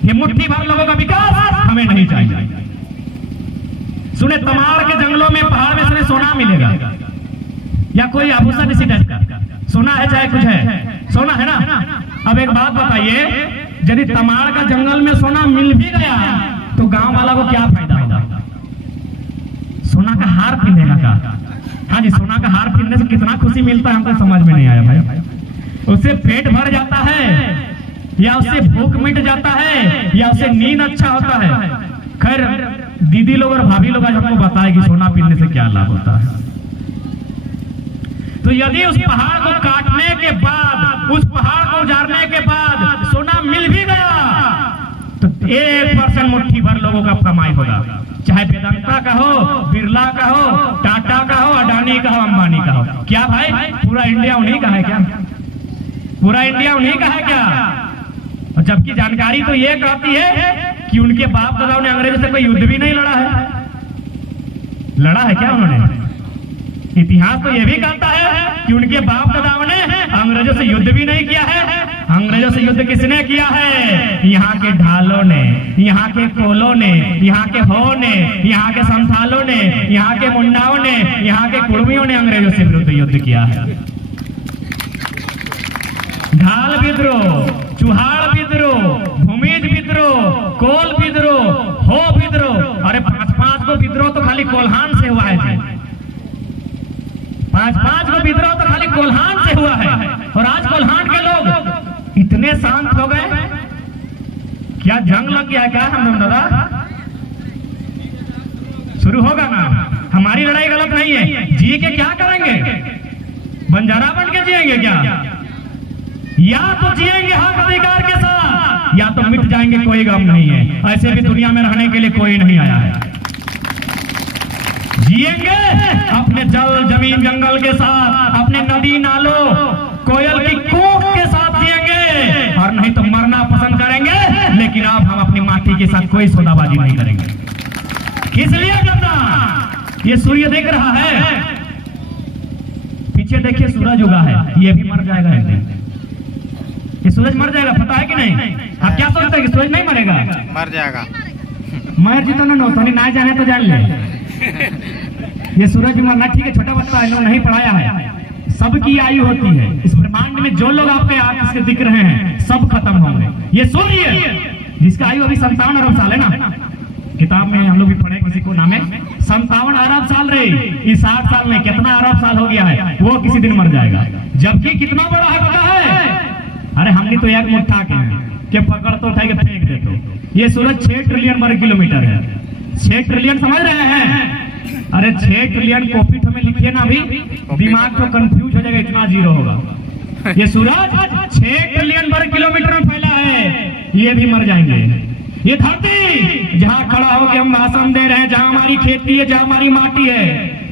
ये मुट्ठी भर लोगों का विकास हमें नहीं चाहिए। सुने तमाड़ के जंगलों में पहाड़ में सुने सोना मिलेगा या कोई आभूषण इसी टाइप का सोना है, चाहे कुछ है, सोना है ना। अब एक बात बताइए, यदि तमाड़ का जंगल में सोना मिल भी गया तो गांव वाला को क्या फायदा होगा? सोना का हार पहनेगा का? हाँ जी, सोना का हार पहनने से कितना खुशी मिलता है हमको समझ में नहीं आया भाई। उससे पेट भर जाता है या उससे भूख मिट जाता है या उससे नींद अच्छा होता है? खैर दीदी लोग और भाभी लोग आज हमको बताए कि सोना पहनने से क्या लाभ होता है। तो यदि उस पहाड़ को काटने के बाद, उस पहाड़ को उजाड़ने के बाद सोना मिल भी गया तो 1% मुट्ठी भर लोगों का कमाई होगा। चाहे वेदांता का हो, बिरला का हो, टाटा का हो, अडानी का हो, अंबानी का हो। क्या भाई पूरा इंडिया उन्हीं का है क्या? पूरा इंडिया उन्हीं का है क्या? और जबकि जानकारी तो ये कहती है कि उनके बाप दादाओं ने अंग्रेजों से कोई युद्ध भी नहीं लड़ा है। लड़ा है क्या उन्होंने? इतिहास तो ये भी कहता है कि उनके बाप दादाओं ने अंग्रेजों से युद्ध भी नहीं किया है। अंग्रेजों से युद्ध किसने किया है? यहाँ के ढालों ने, यहाँ के कोलों ने, यहाँ के हो ने, यहाँ के संथालों ने, यहाँ के मुंडाओं ने, यहाँ के कुर्मियों ने अंग्रेजों से विरुद्ध युद्ध किया है। ढाल विद्रोह, चुहाड़ विद्रोह, भूमिज विद्रोह, कोल विद्रोह, हो विद्रोह। अरे 5-5 को विद्रोह तो खाली कोल्हान से हुआ है जी। 5-5 को विद्रोह तो खाली कोल्हान से हुआ है। और आज कोल्हान के लोग इतने शांत हो गए। क्या जंग लग गया क्या हम दादा? शुरू होगा ना। हमारी लड़ाई गलत नहीं है। जी के क्या करेंगे? बंजारा बन के जिएंगे क्या? या तो जिएंगे हक अधिकार के साथ या तो मिट जाएंगे, कोई गम नहीं है। ऐसे भी दुनिया में रहने के लिए कोई नहीं आया है। जिएंगे अपने जल जमीन जंगल के साथ, अपने नदी नालों कोयल की कूक के साथ जिएंगे, और नहीं तो मरना पसंद करेंगे। लेकिन अब हम अपनी माटी के साथ कोई सौदाबाजी नहीं करेंगे। किस लिए करना? ये सूर्य देख रहा है, पीछे देखिए सूरज उगा है, ये भी मर जाएगा एक दिन। ये सूरज मर जाएगा, पता है कि नहीं? आप क्या सोचते हैं कि सूरज नहीं मरेगा? मर जाएगा। मर जी तो ना जाने तो जान ले। ये सूरज भी मरना ठीक है, छोटा बच्चा है, नहीं पढ़ाया है। सबकी आयु होती है। इस ब्रह्मांड में जो लोग आपके आंख से दिख रहे हैं सब खत्म होंगे। ये सूर्य जिसका आयु अभी 57 अरब साल है ना, किताब में हम लोग भी पढ़े, किसी को नाम है 57 अरब साल रही। इस 60 साल में कितना अरब साल हो गया है, वो किसी दिन मर जाएगा। जबकि कितना बड़ा है पता है? अरे हमने तो एक मुट्ठा के हैं कि पकड़ तो उठा के फेंक दे। तो ये सूरज 6 ट्रिलियन वर्ग किलोमीटर है। 6 ट्रिलियन समझ रहे हैं? अरे 6 ट्रिलियन कॉपी हमें लिखिए ना, अभी दिमाग तो कंफ्यूज हो जाएगा, इतना जीरो होगा। ये सूरज 6 ट्रिलियन वर्ग किलोमीटर में फैला है, ये भी मर जाएंगे। ये धरती जहां खड़ा होकर हम भाषण दे रहे हैं, जहां हमारी खेती है, जहां हमारी माटी है,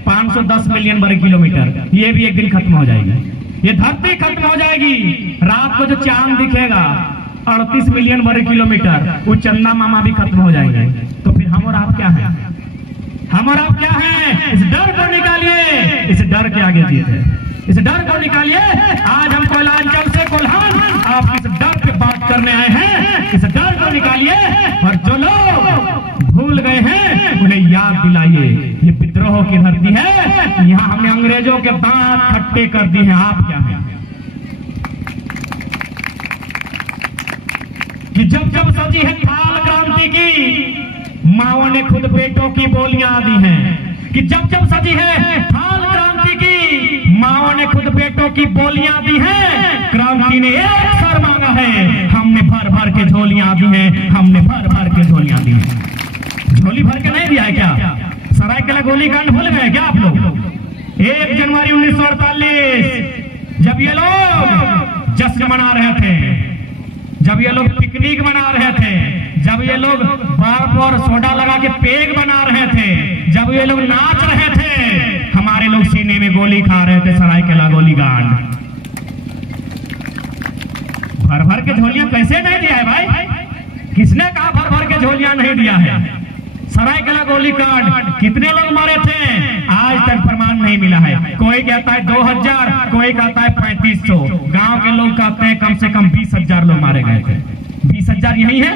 510 मिलियन वर्ग किलोमीटर, ये भी एक दिन खत्म हो जाएगी। ये धरती खत्म हो जाएगी। रात को जो चांद दिखेगा 38 मिलियन वर्ग किलोमीटर, वो चंदा मामा भी खत्म हो जाएंगे। तो फिर हम और आप क्या है? हम और आप क्या है? इस डर को निकालिए। इस डर के आगे जीत है। इस डर को निकालिए। आज हम कोयलांचल से कोल्हान आप इस डर पे बात करने आए हैं। इस डर को निकालिए और जो लोग भूल गए हैं उन्हें याद दिलाइए। ये विद्रोह की धरती है, यहाँ हमने अंग्रेजों के दांत खट्टे कर दिए हैं। आप क्या है कि जब जब सजी है थाल क्रांति की, माओ ने खुद बेटों की बोलियां दी हैं। कि जब जब सजी है थाल क्रांति की, माओ ने खुद बेटों की बोलियां दी हैं। क्रांति ने एक सर मांगा है, हमने भर भर के झोलियां दी हैं। हमने भर भर के झोलियां दी हैं। झोली भर के नहीं दिया है क्या? सरायकेला गोलीकांड भूल गए क्या आप लोग? 1 जनवरी 1948 जब ये लोग जश्न मना रहे थे, जब ये लोग पिकनिक मना रहे थे, जब ये लोग बर्फ और सोडा लगा के पेग बना रहे थे, जब ये लोग नाच रहे थे, हमारे लोग सीने में गोली खा रहे थे, सरायकेला गोलीकांड। भर भर के झोलियां कैसे नहीं दिया है भाई? किसने कहा भर भर के झोलियां नहीं दिया है? सरायकेला गोलीकांड कितने लोग मारे थे? आज तक प्रमाण नहीं मिला है। कोई कहता है 2000, कोई कहता है 3500, गांव के लोग कहते हैं कम से कम 20,000 लोग मारे गए थे। 20,000 यही है?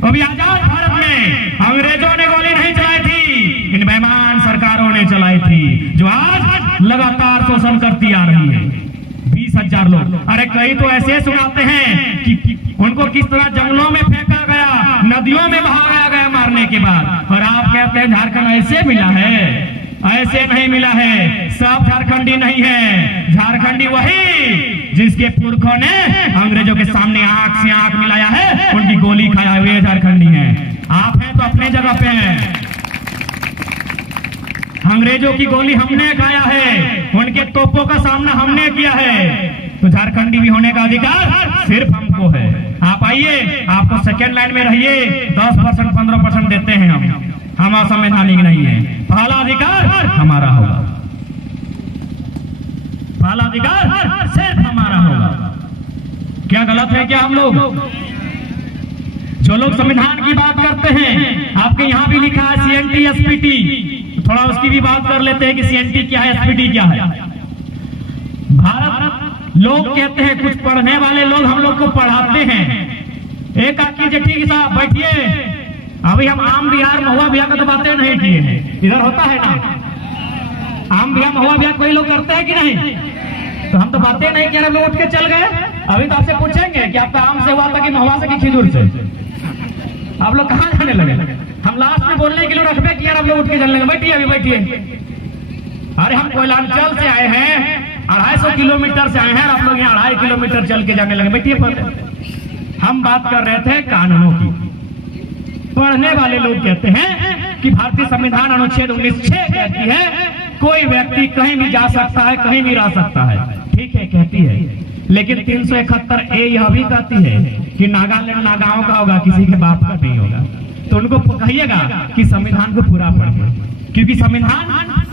अभी आजाद भारत में अंग्रेजों ने गोली नहीं चलाई थी, इन बेईमान सरकारों ने चलाई थी, जो आज लगातार शोषण करती आ रही है। 20,000 लोग। अरे कई तो ऐसे सुनाते हैं कि उनको किस तरह जंगलों में फेंका गया, नदियों में बहाया गया मारने के बाद। और आप कहते हैं झारखंड ऐसे मिला है? ऐसे नहीं मिला है। सब झारखंडी नहीं है। झारखंडी वही जिसके पुरखों ने अंग्रेजों के सामने आंख से आंख मिलाया है, उनकी गोली खाया हुए झारखंडी हैं। आप हैं तो अपने जगह पे हैं। अंग्रेजों की गोली हमने खाया है, उनके तोपों का सामना हमने किया है, तो झारखंडी भी होने का अधिकार सिर्फ हमको है। आप आइए, आपको सेकेंड लाइन में रहिए, 10% 15% देते हैं हम असंवैधानिक नहीं है। पहला अधिकार हमारा होगा, पहला अधिकार सिर्फ हमारा होगा। क्या गलत है क्या हम लोग? जो लोग संविधान की बात करते हैं, आपके यहाँ भी लिखा है CNT SPT, थोड़ा उसकी भी बात कर लेते हैं कि CNT क्या है, SPT क्या है। भारत लोग कहते हैं, कुछ पढ़ने वाले लोग हम लोग को पढ़ाते हैं। एक आदमी जी ठीक साहब बैठिए, अभी हम आम बिहार महुआ बिहार का तो बातें नहीं किए हैं, इधर होता है ना आम बिहार महुआ बिहार, कोई लोग करते हैं कि नहीं? तो हम तो बातें नहीं किए, लोग उठ के चल गए। अभी तो आपसे पूछेंगे कि आपका आम से हुआ था कि महुआ से कि खिजूर से? आप लोग कहाँ जाने लगे? हम लास्ट में बोलने के लिए रखबे किया, आप लोग उठ के चलने लगे। बैठिए, अभी बैठिए। अरे हम कोयलांचल से आए हैं, 250 किलोमीटर से आए हैं, आप लोग यहाँ 2.5 किलोमीटर चल के जाने लगे। बैठिए। हम बात कर रहे थे कानूनों की। पढ़ने वाले लोग कहते हैं कि भारतीय संविधान अनुच्छेद 19(6) कहती है कोई व्यक्ति कहीं भी जा सकता है, कहीं भी रह सकता है। ठीक है, कहती है, लेकिन 371(a) यह भी कहती है कि नागालैंड नागाओं का होगा, किसी के बाप का नहीं होगा। तो उनको कहिएगा कि संविधान को पूरा पढ़िए, क्योंकि संविधान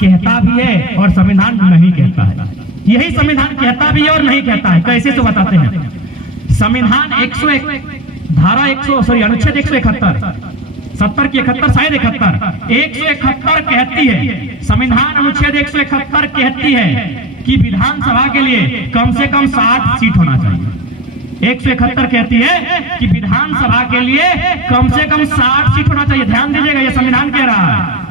कहता भी है और संविधान नहीं कहता है। यही संविधान कहता भी है और नहीं कहता है। कैसे तो बताते हैं। संविधान 101 धारा अनुच्छेद 171, 70 की 71 शायद 71, 171 कहती है, संविधान अनुच्छेद 171 कहती है कि विधानसभा के लिए कम से कम 60 सीट होना चाहिए। 171 कहती है कि विधानसभा के लिए कम से कम 60 सीट होना चाहिए। ध्यान दीजिएगा, यह संविधान कह रहा है।